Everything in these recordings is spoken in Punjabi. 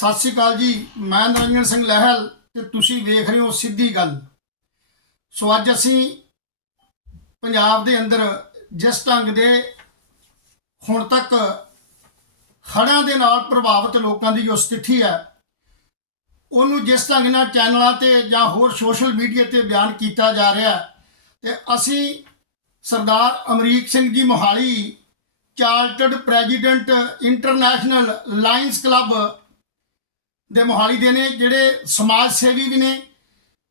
ਸਤਿ ਸ਼੍ਰੀ ਅਕਾਲ ਜੀ, ਮੈਂ ਨਰਿੰਦਰ ਸਿੰਘ ਲਹਿਲ ਤੇ ਤੁਸੀਂ ਵੇਖ ਰਹੇ ਹੋ ਸਿੱਧੀ ਗੱਲ। ਸੋ ਅੱਜ ਅਸੀਂ ਪੰਜਾਬ ਦੇ ਅੰਦਰ ਜਿਸ ਢੰਗ ਦੇ ਹੁਣ ਤੱਕ ਹੜ੍ਹਾਂ ਦੇ ਨਾਲ ਪ੍ਰਭਾਵਿਤ ਲੋਕਾਂ ਦੀ ਜੋ ਸਥਿਤੀ ਹੈ, ਉਹਨੂੰ ਜਿਸ ਢੰਗ ਨਾਲ ਚੈਨਲਾਂ ਤੇ ਜਾਂ ਹੋਰ ਸੋਸ਼ਲ ਮੀਡੀਆ ਤੇ ਬਿਆਨ ਕੀਤਾ ਜਾ ਰਿਹਾ ਹੈ, ਤੇ ਅਸੀਂ Sardar Amrik Singh ji Mohali, chartered president international Lions club ਦੇ ਮੋਹਾਲੀ ਦੇ ਨੇ, ਜਿਹੜੇ ਸਮਾਜ ਸੇਵੀ ਵੀ ਨੇ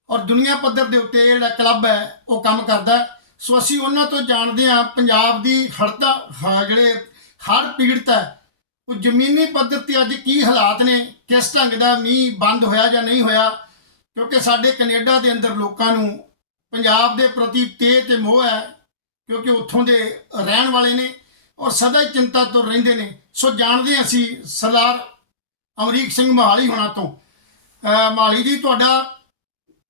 ਔਰ ਦੁਨੀਆ ਪੱਧਰ ਦੇ ਉੱਤੇ ਜਿਹੜਾ ਕਲੱਬ ਹੈ, ਉਹ ਕੰਮ ਕਰਦਾ ਸੋ ਅਸੀਂ ਉਹਨਾਂ ਤੋਂ ਜਾਣਦੇ ਹਾਂ, ਪੰਜਾਬ ਦੀ ਹੜਤਾ, ਹ- ਜਿਹੜੇ ਹੜ੍ਹ ਪੀੜਤ ਹੈ, ਉਹ ਜ਼ਮੀਨੀ ਪੱਧਰ ਤੇ ਅੱਜ ਕੀ ਹਾਲਾਤ ਨੇ, ਕਿਸ ਢੰਗ ਦਾ ਮੀਂਹ ਬੰਦ ਹੋਇਆ ਜਾਂ ਨਹੀਂ ਹੋਇਆ, ਕਿਉਂਕਿ ਸਾਡੇ ਕੈਨੇਡਾ ਦੇ ਅੰਦਰ ਲੋਕਾਂ ਨੂੰ ਪੰਜਾਬ ਦੇ ਪ੍ਰਤੀ ਤੇ ਤੇ ਮੋਹ ਹੈ, ਕਿਉਂਕਿ ਉੱਥੋਂ ਦੇ ਰਹਿਣ ਵਾਲੇ ਨੇ ਔਰ ਸਦਾ ਹੀ ਚਿੰਤਾ ਤੋਂ ਰਹਿੰਦੇ ਨੇ। ਸੋ ਜਾਣਦੇ ਹਾਂ ਅਸੀਂ ਸਰਦਾਰ ਅਮਰੀਕ ਸਿੰਘ ਮਹਾਲੀ ਹੋਣਾ ਤੋਂ। ਮਹਾਲੀ ਜੀ ਤੁਹਾਡਾ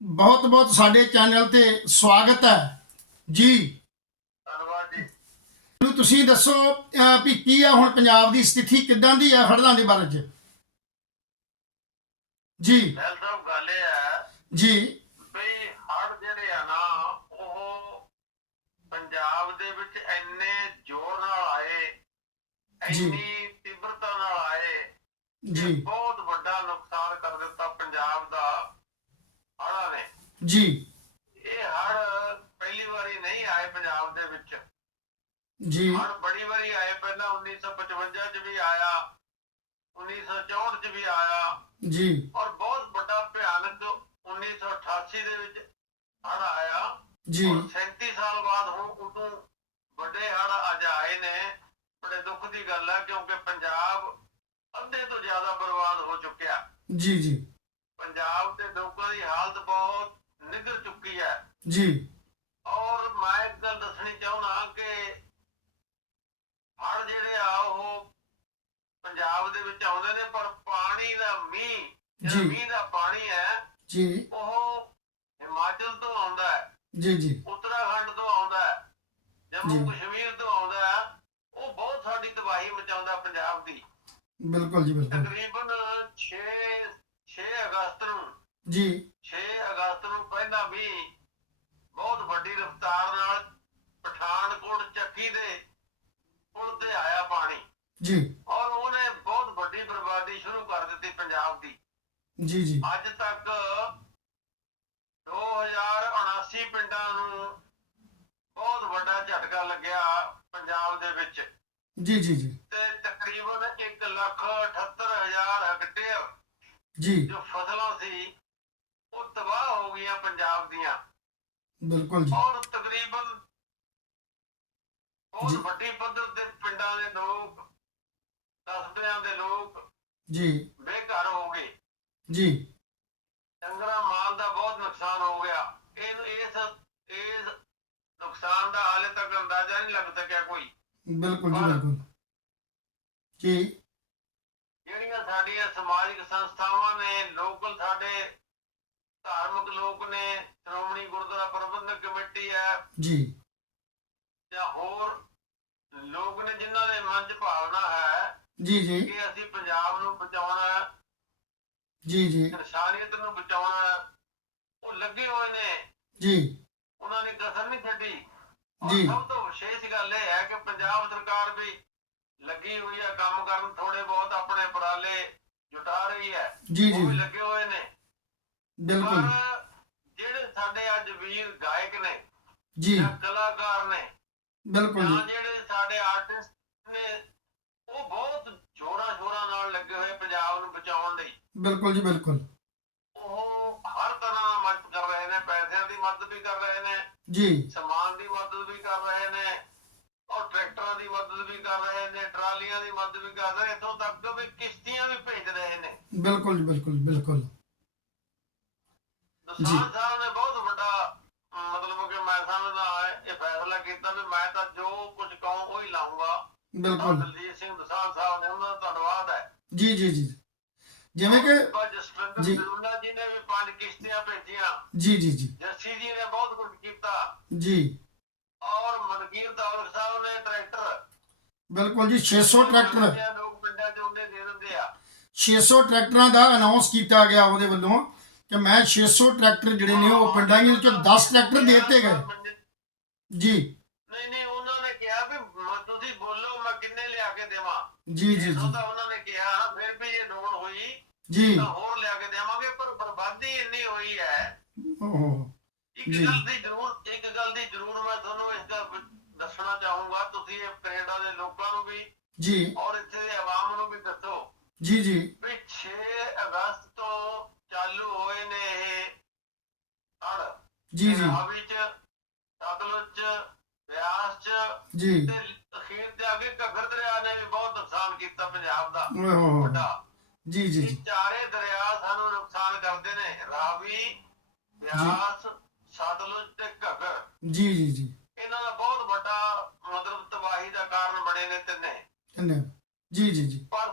ਬਹੁਤ ਬਹੁਤ ਸਾਡੇ ਚੈਨਲ ਤੇ ਸਵਾਗਤ ਹੈ। ਜੀ। ਧੰਨਵਾਦ ਜੀ। ਮੈਨੂੰ ਤੁਸੀਂ ਦੱਸੋ ਵੀ ਕੀ ਆ ਹੁਣ ਪੰਜਾਬ ਦੀ ਸਥਿਤੀ ਕਿੱਦਾਂ ਦੀ ਹੈ ਹੜ੍ਹਾਂ ਦੇ ਬਾਰੇ ਚ? ਜੀ। ਸਾਹਿਬ ਗੱਲ ਇਹ ਹੈ ਜੀ। ਹੜ ਜਿਹੜੇ ਆ ਨਾ ਉਹ ਪੰਜਾਬ ਦੇ ਵਿੱਚ ਇੰਨੇ ਜ਼ੋਰ ਨਾਲ ਆਏ ਜੀ। ਇੰਨੀ ਤੀਬਰਤਾ ਨਾਲ ਆਏ ਕਿ ਜੀ। ਬਹੁਤ ਵੱਡਾ ਨੁਕਸਾਨ ਕਰ ਦਿੱਤਾ ਪੰਜਾਬ ਦਾ ਹੜ੍ਹਾਂ ਨੇ। ਜੀ। ਇਹ ਹੜ ਪਹਿਲੀ ਵਾਰੀ ਨਹੀਂ ਆਏ ਪੰਜਾਬ ਦੇ ਵਿੱਚ। ਜੀ। ਹੜ ਬੜੀ ਵਾਰੀ ਆਏ ਪਹਿਲਾਂ 1955 ਚ ਵੀ ਆਇਆ 1964 ਚ ਵੀ ਆਇਆ। ਜੀ। ਔਰ ਬਹੁਤ ਵੱਡਾ ਭਿਆਨਕ 1988 ਦੇ ਵਿੱਚ ਹੜ ਆਇਆ। ਜੀ। ਔਰ 37 ਸਾਲ ਬਾਅਦ ਹੁਣ ਉਦੋਂ ਵੱਡੇ ਹੜ ਅੱਜ ਆਏ ਨੇ। ਬੜੇ ਦੁੱਖ ਦੀ ਗੱਲ ਹੈ ਕਿਉਂਕਿ ਪੰਜਾਬ ਅੱਧੇ ਤੋਂ ਜ਼ਿਆਦਾ ਬਰਬਾਦ ਹੋ ਚੁੱਕਿਆ। ਜੀ ਜੀ। ਪੰਜਾਬ ਦੇ ਲੋਕਾਂ ਦੀ ਹਾਲਤ ਬਹੁਤ ਨਿਗਰ ਚੁੱਕੀ ਹੈ। ਜੀ। ਔਰ ਮੈਂ ਇੱਕ ਗੱਲ ਦੱਸਣੀ ਚਾਹੁੰਦਾ ਕਿ ਹੜ ਜਿਹੜੇ ਆ ਉਹ ਪੰਜਾਬ ਦੇ ਵਿੱਚ ਆਉਂਦੇ ਨੇ ਪਰ ਪਾਣੀ ਦਾ ਮੀਂਹ ਜਿਹੜਾ ਜੀ। ਮੀਂਹ ਦਾ ਪਾਣੀ ਹੈ ਜੀ। ਉਹ ਹਿਮਾਚਲ ਤੋਂ ਆਉਂਦਾ ਹੈ। ਜੀ ਜੀ। ਉੱਤਰਾਖੰਡ ਤੋਂ ਆਉਂਦਾ ਹੈ। ਜੰਮੂ ਜੀ। ਕਸ਼ਮੀਰ ਤੋਂ ਆਉਂਦਾ ਹੈ। ਉਹ ਬਹੁਤ ਸਾਡੀ ਤਬਾਹੀ ਮਚਾਉਂਦਾ ਪੰਜਾਬ ਦੀ। ਬਿਲਕੁਲ ਜੀ ਬਿਲਕੁਲ। ਤਕਰੀਬਨ 6 6 ਅਗਸਤ ਨੂੰ ਜੀ। 6 ਅਗਸਤ ਨੂੰ ਪਹਿਲਾਂ ਵੀ ਬਹੁਤ ਵੱਡੀ ਰਫ਼ਤਾਰ ਨਾਲ ਪਠਾਨਕੋਟ ਚੱਕੀ ਦੇ ਪੁਲ ਤੇ ਆਇਆ ਪਾਣੀ। ਜੀ। ਔਰ ਉਹਨੇ ਬਹੁਤ ਵੱਡੀ ਬਰਬਾਦੀ ਸ਼ੁਰੂ ਕਰ ਦਿੱਤੀ ਪੰਜਾਬ ਦੀ। ਜੀ ਜੀ। ਅੱਜ ਤੱਕ 2079 ਪਿੰਡਾਂ ਨੂੰ ਬਹੁਤ ਵੱਡਾ ਝਟਕਾ ਲੱਗਿਆ ਪੰਜਾਬ ਦੇ ਵਿੱਚ। ਜੀ ਜੀ ਜੀ। ਤੇ ਤਕਰੀਬਨ 178000 ਹੈਕਟੇਅਰ। ਜੀ। ਜੋ ਫਸਲਾਂ ਸੀ ਉਹ ਤਬਾਹ ਹੋ ਗਈਆਂ ਪੰਜਾਬ ਦੀਆਂ। ਬਿਲਕੁਲ ਜੀ। ਔਰ ਤਕਰੀਬਨ ਬਹੁਤ। ਵੱਡੀ ਪੱਧਰ ਤੇ ਪਿੰਡਾਂ ਦੇ ਲੋਕ ਕਸਬਿਆਂ ਦੇ ਲੋਕ ਜੀ। ਬੇਘਰ ਹੋ ਗਏ। ਜੀ। ਡੰਗਰਾਂ ਮਾਲ ਦਾ ਬਹੁਤ ਨੁਕਸਾਨ ਹੋ ਗਿਆ। ਇਹਨੂੰ ਇਸ ਇਸ ਨੁਕਸਾਨ ਦਾ ਹਾਲੇ ਤੱਕ ਅੰਦਾਜ਼ਾ ਨਹੀਂ ਲੱਗ ਸਕਿਆ ਕੋਈ। ਬਿਲਕੁਲ ਜੀ ਬਿਲਕੁਲ। ਜੀ। ਸਾਡੀਆਂ ਸਮਾਜਿਕ ਸੰਸਥਾਵਾਂ ਨੇ ਲੋਕਲ ਸਾਡੇ ਧਾਰਮਿਕ ਲੋਕ ਨੇ ਸ਼੍ਰੋਮਣੀ ਗੁਰਦੁਆਰਾ ਪ੍ਰਬੰਧਕ ਕਮੇਟੀ ਹੈ। ਜੀ। ਜਾਂ ਹੋਰ ਲੋਕ ਨੇ ਜਿਨ੍ਹਾਂ ਦੇ ਮਨ 'ਚ ਭਾਵਨਾ ਹੈ ਜੀ ਜੀ। ਕਿ ਅਸੀਂ ਪੰਜਾਬ ਨੂੰ ਬਚਾਉਣਾ ਜੀ ਜੀ। ਇਨਸਾਨੀਅਤ ਨੂੰ ਬਚਾਉਣਾ ਉਹ ਲੱਗੇ ਹੋਏ ਨੇ। ਜੀ। ਉਹਨਾਂ ਨੇ ਕਸਰ ਨਹੀਂ ਛੱਡੀ। ਜੀ। ਸਭ ਤੋਂ ਵਿਸ਼ੇਸ਼ ਗੱਲ ਇਹ ਹੈ ਕਿ ਪੰਜਾਬ ਸਰਕਾਰ ਵੀ ਲੱਗੀ ਹੋਈ ਹੈ ਕੰਮ ਕਰਨ ਥੋੜੇ ਬਹੁਤ ਆਪਣੇ ਉਪਰਾਲੇ ਜੁਟਾ ਰਹੀ ਹੈ। ਜੀ ਉਹ ਵੀ ਜੀ ਲੱਗੇ ਹੋਏ ਨੇ। ਬਿਲਕੁਲ। ਪਰ ਜਿਹੜੇ ਸਾਡੇ ਅੱਜ ਵੀਰ ਗਾਇਕ ਨੇ ਜੀ। ਜਾਂ ਕਲਾਕਾਰ ਨੇ ਬਿਲਕੁਲ ਜਾਂ ਜੀ। ਜਿਹੜੇ ਸਾਡੇ ਆਰਟਿਸਟ ਨੇ ਉਹ ਬਹੁਤ ਜੋਰਾਂ ਸ਼ੋਰਾਂ ਨਾਲ ਲੱਗੇ ਹੋਏ ਪੰਜਾਬ ਨੂੰ ਬਚਾਉਣ ਲਈ। ਬਿਲਕੁਲ ਜੀ ਬਿਲਕੁਲ। ਉਹ ਹਰ ਤਰ੍ਹਾਂ ਨਾਲ ਮਦਦ ਕਰ ਰਹੇ ਨੇ ਪੈਸਿਆਂ ਦੀ ਮਦਦ ਵੀ ਕਰ ਰਹੇ ਨੇ ਜੀ। ਸਮਾਨ ਦੀ ਮਦਦ ਵੀ ਕਰ ਰਹੇ ਨੇ ਔਰ ਟਰੈਕਟਰਾਂ ਦੀ ਮਦਦ ਵੀ ਕਰ ਰਹੇ ਨੇ ਟਰਾਲੀਆਂ ਦੀ ਮਦਦ ਵੀ ਕਰ ਰਹੇ ਇੱਥੋਂ ਤੱਕ ਵੀ ਕਿਸ਼ਤੀਆਂ ਵੀ ਭੇਜ ਰਹੇ ਨੇ। ਬਿਲਕੁਲ ਜੀ ਬਿਲਕੁਲ ਬਿਲਕੁਲ। ਦਸਾਂ ਸਾਹਿਬ ਨੇ ਬਹੁਤ ਵੱਡਾ ਮਤਲਬ ਕਿ ਮੈਂ ਸਮਝਦਾ ਇਹ ਫੈਸਲਾ ਕੀਤਾ ਵੀ ਮੈਂ ਤਾਂ ਜੋ ਕੁਝ ਕਹੂੰ ਉਹ ਹੀ ਲਾਉਂਗਾ ਬਿਲਕੁਲ ਦਲਜੀਤ ਸਿੰਘ ਦਸਾਂ ਸਾਹਿਬ ਨੇ ਉਹਨਾਂ ਦਾ ਧੰਨਵਾਦ ਹੈ। ਜੀ ਜੀ ਜੀ। ਜਿਵੇਂ ਕਿ ਜੀ। ਜੀ ਨੇ ਵੀ ਪੰਜ ਕਿਸ਼ਤੀਆਂ ਭੇਜੀਆਂ। ਜੀ ਜੀ ਜੀ। ਜੱਸੀ ਜੀ ਨੇ ਬਹੁਤ ਕੁਝ ਕੀਤਾ। ਜੀ। ਔਰ ਮਨਕੀਰ ਦੌਲਤ ਸਾਹਿਬ ਨੇ ਟਰੈਕਟਰ ਬਿਲਕੁਲ ਜੀ 600 ਟਰੈਕਟਰ। ਲੋਕ ਪਿੰਡਾਂ 'ਚ ਉਹਨੇ ਦੇ ਦਿੰਦੇ ਆ। 600 ਟਰੈਕਟਰਾਂ ਦਾ ਅਨਾਉਂਸ ਕੀਤਾ ਗਿਆ ਉਹਦੇ ਵੱਲੋਂ ਕਿ ਮੈਂ 600 ਟਰੈਕਟਰ ਜਿਹੜੇ ਨੇ ਉਹ ਪਿੰਡਾਂ ਦੇ ਵਿੱਚੋਂ 10 ਟਰੈਕਟਰ ਦੇ ਦਿੱਤੇ ਗਏ। ਜੀ। ਨਹੀਂ ਨਹੀਂ ਉਹਨਾਂ ਨੇ ਕਿਹਾ ਵੀ ਤੁਸੀਂ ਬੋਲੋ ਮੈਂ ਕਿੰਨੇ ਲਿਆ ਕੇ ਦੇਵਾਂ। ਜੀ ਜੀ ਜੀ। ਤਾਂ ਉਹਨਾਂ ਨੇ ਕਿਹਾ ਫਿਰ ਵੀ ਜੇ ਲੋੜ ਹੋਈ। ਜੀ। ਤਾਂ ਹੋਰ ਲਿਆ ਕੇ ਦੇਵਾਂਗੇ ਪਰ ਬਰਬਾਦੀ ਇੰਨੀ ਹੋਈ ਹੈ ਓਹੋ ਇੱਕ। ਗੱਲ ਦੀ ਜ਼ਰੂਰ ਇੱਕ ਗੱਲ ਦੀ ਜ਼ਰੂਰ ਮੈਂ ਤੁਹਾਨੂੰ ਇਸ ਦਾ ਦੱਸਣਾ ਚਾਹੂੰਗਾ ਤੁਸੀਂ ਇਹ ਕੈਨੇਡਾ ਦੇ ਲੋਕਾਂ ਨੂੰ ਵੀ ਜੀ। ਔਰ ਇੱਥੇ ਦੇ ਆਵਾਮ ਨੂੰ ਵੀ ਦੱਸੋ ਜੀ ਜੀ। ਵੀ 6 ਅਗਸਤ ਤੋਂ ਚਾਲੂ ਹੋਏ ਨੇ ਇਹ ਹੜ ਜੀ ਜੀ। ਹਾਵੀ ਚ ਸਤਲੁਜ ਚ ਬਿਆਸ ਚ ਜੀ। ਤੇ ਅਖੀਰ ਤੇ ਅੱਗੇ ਘੱਗਰ ਦਰਿਆ ਨੇ ਵੀ ਬਹੁਤ ਨੁਕਸਾਨ ਕੀਤਾ ਪੰਜਾਬ ਦਾ। ਵੱਡਾ। ਜੀ ਜੀ। ਚਾਰੇ ਦਰਿਆ ਸਾਨੂੰ ਨੁਕਸਾਨ ਕਰਦੇ ਨੇ। ਰਾਵੀ ਬਿਆਸ ਸਤਲੁਜ ਤੇ ਘੱਗਰ। ਜੀ ਜੀ ਜੀ। ਇਹਨਾਂ ਦਾ ਬਹੁਤ ਵੱਡਾ ਮਤਲਬ ਤਬਾਹੀ ਦਾ ਕਾਰਨ ਬਣੇ ਨੇ ਤਿੰਨੇ। ਧੰਨਵਾਦ ਜੀ ਜੀ ਜੀ। ਪਰ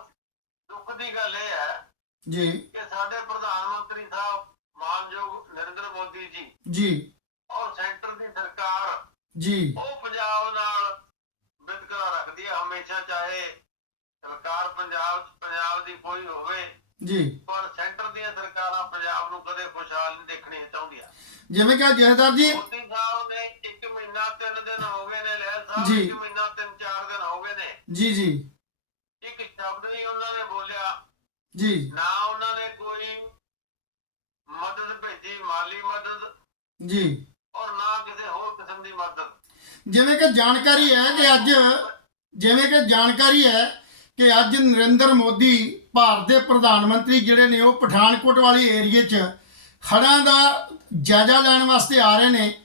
ਦੁੱਖ ਦੀ ਗੱਲ ਇਹ ਹੈ ਜੀ। ਕਿ ਸਾਡੇ ਪ੍ਰਧਾਨ ਮੰਤਰੀ ਸਾਹਿਬ ਮਾਨਯੋਗ ਨਰਿੰਦਰ ਮੋਦੀ ਜੀ ਜੀ। ਔਰ ਸੈਂਟਰ ਦੀ ਸਰਕਾਰ ਜੀ। ਉਹ ਪੰਜਾਬ ਨਾਲ ਵਿਤਕਰਾ ਰੱਖਦੀ ਹੈ। ਹਮੇਸ਼ਾ ਚਾਹੇ ਸਰਕਾਰ ਪੰਜਾਬ ਪੰਜਾਬ ਦੀ ਕੋਈ ਹੋਵੇ ਜੀ। ਪਰ ਸੈਂਟਰ ਦੀਆਂ ਸਰਕਾਰਾਂ ਪੰਜਾਬ ਨੂੰ ਕਦੇ ਖੁਸ਼ਹਾਲ ਨਹੀਂ ਦੇਖਣੀਆਂ ਚਾਹੁੰਦੀਆਂ। ਜਿਵੇਂ ਕਿ ਜਹਦਾਰ ਜੀ। ਮੋਦੀ ਸਾਹਿਬ ਨੇ ਇੱਕ ਮਹੀਨਾ ਤਿੰਨ ਦਿਨ ਹੋ ਗਏ ਨੇ ਲਹਿਰ ਸਾਹਿਬ ਜੀ। ਇੱਕ ਮਹੀਨਾ ਤਿੰਨ ਚਾਰ ਦਿਨ ਹੋ ਗਏ ਨੇ। ਜੀ ਜੀ। ਇੱਕ ਸ਼ਬਦ ਨਹੀਂ ਉਹਨਾਂ ਨੇ ਬੋਲਿਆ। ਜੀ। ਨਾ ਉਹਨਾਂ ਨੇ ਕੋਈ ਮਦਦ ਭੇਜੀ ਮਾਲੀ ਮਦਦ ਜੀ। ਔਰ ਨਾ ਕਿਸੇ ਹੋਰ ਕਿਸਮ ਦੀ ਮਦਦ। ਜਿਵੇਂ ਕਿ ਜਾਣਕਾਰੀ ਹੈ ਕਿ ਅੱਜ ਜਿਵੇਂ ਕਿ ਜਾਣਕਾਰੀ ਹੈ ਕਿ ਅੱਜ ਨਰਿੰਦਰ ਮੋਦੀ ਭਾਰਤ ਦੇ ਪ੍ਰਧਾਨ ਮੰਤਰੀ ਜਿਹੜੇ ਨੇ ਉਹ ਪਠਾਨਕੋਟ ਵਾਲੀ ਏਰੀਏ 'ਚ ਹੜ੍ਹਾਂ ਦਾ ਜਾਇਜ਼ਾ ਲੈਣ ਵਾਸਤੇ ਆ ਰਹੇ ਨੇ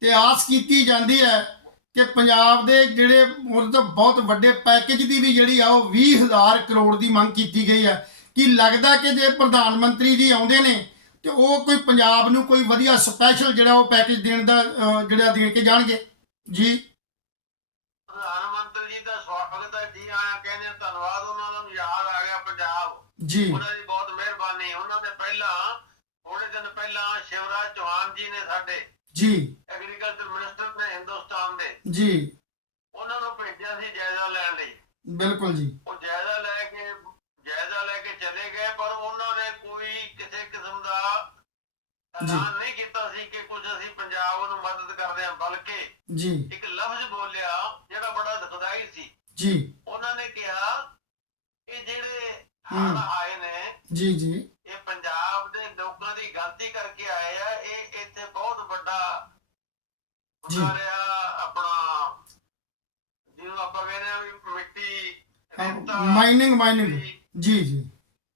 ਤੇ ਆਸ ਕੀਤੀ ਜਾਂਦੀ ਹੈ ਕਿ ਪੰਜਾਬ ਦੇ ਜਿਹੜੇ ਤੋਂ ਬਹੁਤ ਵੱਡੇ ਪੈਕੇਜ ਦੀ ਵੀ ਜਿਹੜੀ ਆ ਉਹ 20000 ਕਰੋੜ ਦੀ ਮੰਗ ਕੀਤੀ ਗਈ ਹੈ। ਕੀ ਲੱਗਦਾ ਕਿ ਜੇ ਪ੍ਰਧਾਨ ਮੰਤਰੀ ਜੀ ਆਉਂਦੇ ਨੇ ਤੇ ਉਹ ਕੋਈ ਪੰਜਾਬ ਨੂੰ ਕੋਈ ਵਧੀਆ ਸਪੈਸ਼ਲ ਜਿਹੜਾ ਉਹ ਪੈਕੇਜ ਦੇਣ ਦਾ ਜਿਹੜਾ ਦੇ ਕੇ ਜਾਣਗੇ? ਜੀ। ਪ੍ਰਧਾਨ ਮੰਤਰੀ ਜੀ ਦਾ ਸਵਾਗਤ ਹੈ। ਜੀ ਆਇਆਂ ਕਹਿੰਦੇ ਧੰਨਵਾਦ। ਉਹਨਾਂ ਨੂੰ ਯਾਦ ਆ ਗਿਆ ਪੰਜਾਬ। ਜੀ। ਉਹਨਾਂ ਦੀ ਬਹੁਤ ਮਿਹਰਬਾਨੀ ਉਹਨਾਂ ਨੇ ਪਹਿਲਾਂ ਥੋੜੇ ਦਿਨ ਪਹਿਲਾਂ ਸ਼ਿਵਰਾਜ ਚੌਹਾਨ ਜੀ ਨੇ ਸਾਡੇ ਜੀ। ਐਗਰੀਕਲਚਰ ਮਿਨਿਸਟਰ ਨੇ ਹਿੰਦੁਸਤਾਨ ਦੇ ਜੀ। ਉਹਨਾਂ ਨੂੰ ਭੇਜਿਆ ਸੀ ਜਾਇਜ਼ਾ ਲੈਣ ਲਈ। ਬਿਲਕੁਲ ਜੀ। ਉਹ ਜਾਇਜ਼ਾ ਲੈ ਕੇ ਜਾਇਜ਼ਾ ਲੈ ਕੇ ਚਲੇ ਗਏ ਪਰ ਉਹਨਾਂ ਨੇ ਕੋਈ ਕਿਸੇ ਕਿਸਮ ਦਾ ਐਲਾਨ ਨਹੀਂ ਕੀਤਾ ਸੀ ਕਿ ਕੁਝ ਅਸੀਂ ਪੰਜਾਬ ਨੂੰ ਮਦਦ ਕਰਦੇ ਹਾਂ ਬਲਕਿ ਜੀ। ਇੱਕ ਲਫ਼ਜ਼ ਬੋਲਿਆ ਜਿਹੜਾ ਬੜਾ ਦੁਖਦਾਈ ਸੀ। ਜੀ। ਉਹਨਾਂ ਨੇ ਕਿਹਾ ਇਹ ਜਿਹੜੇ। ਹੜ੍ਹ ਆਏ ਨੇ ਜੀ ਜੀ। ਇਹ ਪੰਜਾਬ ਦੇ ਲੋਕਾਂ ਦੀ ਗਲਤੀ ਕਰਕੇ ਆਏ ਆ ਇਹ ਇੱਥੇ ਬਹੁਤ ਵੱਡਾ। ਹੁੰਦਾ ਰਿਹਾ ਆਪਣਾ ਜਿਹਨੂੰ ਆਪਾਂ ਕਹਿੰਦੇ ਆ ਵੀ ਮਿੱਟੀ ਰੇਤਾ ਮਾਈਨਿੰਗ ਮਾਈਨਿੰਗ ਜੀ ਜੀ।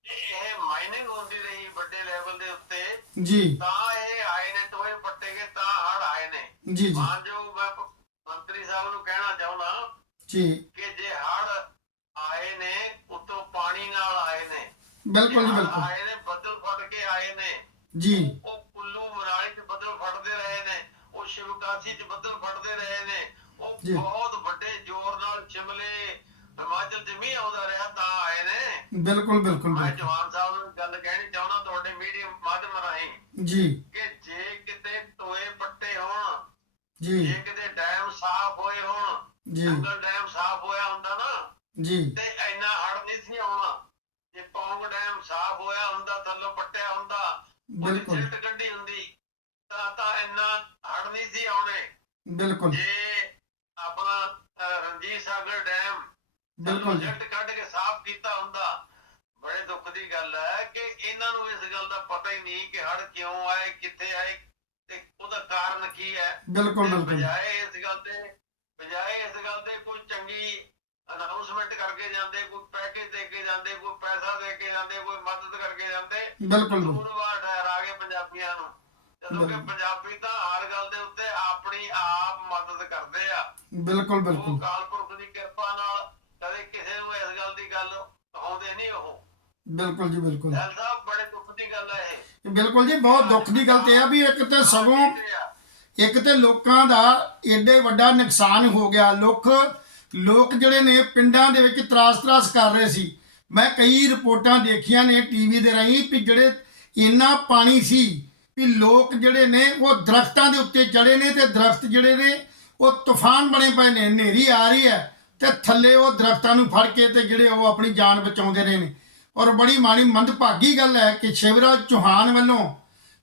ਇਹ ਮਾਈਨਿੰਗ ਹੁੰਦੀ ਰਹੀ ਵੱਡੇ ਲੈਵਲ ਦੇ ਉੱਤੇ। ਜੀ। ਤਾਂ ਇਹ ਆਏ ਨੇ ਟੋਏ ਪੱਟੇ ਗਏ ਤਾਂ ਹੜ ਆਏ ਨੇ। ਜੀ ਜੀ। ਮਾਨਯੋਗ ਮੈਂ ਮੰਤਰੀ ਸਾਹਿਬ ਨੂੰ ਕਹਿਣਾ ਚਾਹੁੰਦਾ ਜੀ। ਕਿ ਜੇ ਹੜ ਆਏ ਨੇ ਉਤੋਂ ਪਾਣੀ ਨਾਲ ਆਏ ਨੇ। ਬਿਲਕੁਲ ਜੀ ਬਿਲਕੁਲ। ਆਏ ਨੇ ਬੱਦਲ ਫਟ ਕੇ ਆਏ ਨੇ ਜੀ। ਉਹ ਕੁੱਲੂ ਮਨਾਲੀ 'ਚ ਬੱਦਲ ਫਟਦੇ ਰਹੇ ਨੇ ਉਹ ਸ਼ਿਵਕਾਸੀ 'ਚ ਬੱਦਲ ਫਟਦੇ ਰਹੇ ਨੇ ਉਹ ਜੀ। ਬਹੁਤ ਵੱਡੇ ਜ਼ੋਰ ਨਾਲ ਸ਼ਿਮਲੇ ਹਿਮਾਚਲ 'ਚ ਮੀਂਹ ਆਉਂਦਾ ਰਿਹਾ ਤਾਂ ਆਏ ਨੇ। ਬਿਲਕੁਲ ਬਿਲਕੁਲ ਮੈਂ ਬਿਲਕੁਲ। ਜਵਾਨ ਸਾਹਿਬ ਨੂੰ ਗੱਲ ਕਹਿਣੀ ਚਾਹੁੰਦਾ ਤੁਹਾਡੇ ਮੀਡੀਆ ਮਾਧਿਅਮ ਰਾਹੀਂ ਜੀ। ਕਿ ਜੇ ਕਿਤੇ ਟੋਏ ਪੱਟੇ ਹੋਣ ਜੀ। ਜੇ ਕਿਤੇ ਡੈਮ ਸਾਫ਼ ਹੋਏ ਹੋਣ ਜੀ। ਜੰਗਲ ਡੈਮ ਸਾਫ਼ ਹੋਇਆ ਹੁੰਦਾ ਨਾ ਜੀ। ਤੇ ਇੰਨਾ ਹੜ ਨਹੀਂ ਸੀ ਆਉਣਾ ਜੇ ਪੌਂਗ ਡੈਮ ਸਾਫ਼ ਹੋਇਆ ਹੁੰਦਾ ਥੱਲੋਂ ਬਿਲਕੁਲ। ਸਿਲਟ ਕੱਢੀ ਹੁੰਦੀ ਤਾਂ ਤਾਂ ਇੰਨਾ ਹੜ ਨਹੀਂ ਸੀ ਆਉਣੇ। ਬਿਲਕੁਲ। ਜੇ ਆਪਣਾ ਰਣਜੀਤ ਸਾਗਰ ਡੈਮ ਬਿਲਕੁਲ ਜੀ। ਸਿਲਟ ਕੱਢ ਕੇ ਸਾਫ਼ ਕੀਤਾ ਹੁੰਦਾ ਬੜੇ ਦੁੱਖ ਦੀ ਗੱਲ ਹੈ ਕਿ ਇਹਨਾਂ ਨੂੰ ਇਸ ਗੱਲ ਦਾ ਪਤਾ ਹੀ ਨਹੀਂ ਕਿ ਹੜ ਕਿਉਂ ਆਏ ਕਿੱਥੇ ਆਏ ਤੇ ਉਹਦਾ ਕਾਰਨ ਕੀ ਹੈ। ਬਿਲਕੁਲ ਬਿਲਕੁਲ। ਬਜਾਏ ਇਸ ਗੱਲ ਤੇ ਬਜਾਏ ਇਸ ਗੱਲ ਤੇ ਕੋਈ ਚੰਗੀ ਅਨਾਉਂਸਮੈਂਟ ਕਰਕੇ ਜਾਂਦੇ ਕੋਈ ਪੈਕੇਜ ਦੇ ਕੇ ਜਾਂਦੇ ਕੋਈ ਪੈਸਾ ਦੇ ਕੇ ਜਾਂਦੇ ਕੋਈ ਮਦਦ ਕਰਕੇ ਜਾਂਦੇ। ਬਿਲਕੁਲ ਬਿਲਕੁਲ ਜ਼ਰੂਰਵਾਰ ਠਹਿਰਾ ਗਏ ਪੰਜਾਬੀਆਂ ਨੂੰ। ਜਦੋਂ ਕਿ। ਪੰਜਾਬੀ ਤਾਂ ਹਰ ਗੱਲ ਦੇ ਉੱਤੇ ਆਪਣੀ ਆਪ ਮਦਦ ਕਰਦੇ ਆ। ਬਿਲਕੁਲ ਬਿਲਕੁਲ। ਕਾਲਪੁਰਖ ਦੀ ਕਿਰਪਾ ਨਾਲ ਕਦੇ ਕਿਸੇ ਨੂੰ ਇਸ ਗੱਲ ਦੀ ਗੱਲ ਕਹਾਉਂਦੇ ਨਹੀਂ ਉਹ। ਬਿਲਕੁਲ ਜੀ ਬਿਲਕੁਲ। ਸਾਹਿਬ ਬੜੇ ਦੁੱਖ ਦੀ ਗੱਲ ਹੈ ਇਹ। ਬਿਲਕੁਲ ਜੀ ਬਹੁਤ ਦੁੱਖ ਦੀ ਗੱਲ ਤੇ ਆ ਵੀ ਇੱਕ ਤੇ ਸਗੋਂ ਇੱਕ ਤੇ ਲੋਕਾਂ ਦਾ ਏਡੇ ਵੱਡਾ ਨੁਕਸਾਨ ਹੋ ਗਿਆ। ਲੋਕ ਲੋਕ ਜਿਹੜੇ ਨੇ ਪਿੰਡਾਂ ਦੇ ਵਿੱਚ ਤਰਾਸ-ਤਰਾਸ ਕਰ ਰਹੇ ਸੀ। ਮੈਂ ਕਈ ਰਿਪੋਰਟਾਂ ਦੇਖੀਆਂ ਨੇ ਟੀਵੀ ਦੇ ਰਾਹੀਂ ਵੀ ਜਿਹੜੇ ਇੰਨਾ ਪਾਣੀ ਸੀ ਵੀ ਲੋਕ ਜਿਹੜੇ ਨੇ ਉਹ ਦਰਖਤਾਂ ਦੇ ਉੱਤੇ ਚੜੇ ਨੇ ਤੇ ਦਰਖਤ ਜਿਹੜੇ ਨੇ ਉਹ ਤੂਫਾਨ ਬਣੇ ਪਏ ਨੇ, ਹਨੇਰੀ ਆ ਰਹੀ ਹੈ ਤੇ ਥੱਲੇ ਉਹ ਦਰਖਤਾਂ ਨੂੰ ਫੜ ਕੇ ਤੇ ਜਿਹੜੇ ਉਹ ਆਪਣੀ ਜਾਨ ਬਚਾਉਂਦੇ ਰਹੇ ਨੇ। ਔਰ ਬੜੀ ਮਾੜੀ ਮੰਦਭਾਗੀ ਗੱਲ ਹੈ ਕਿ ਸ਼ਿਵਰਾਜ ਚੌਹਾਨ ਵੱਲੋਂ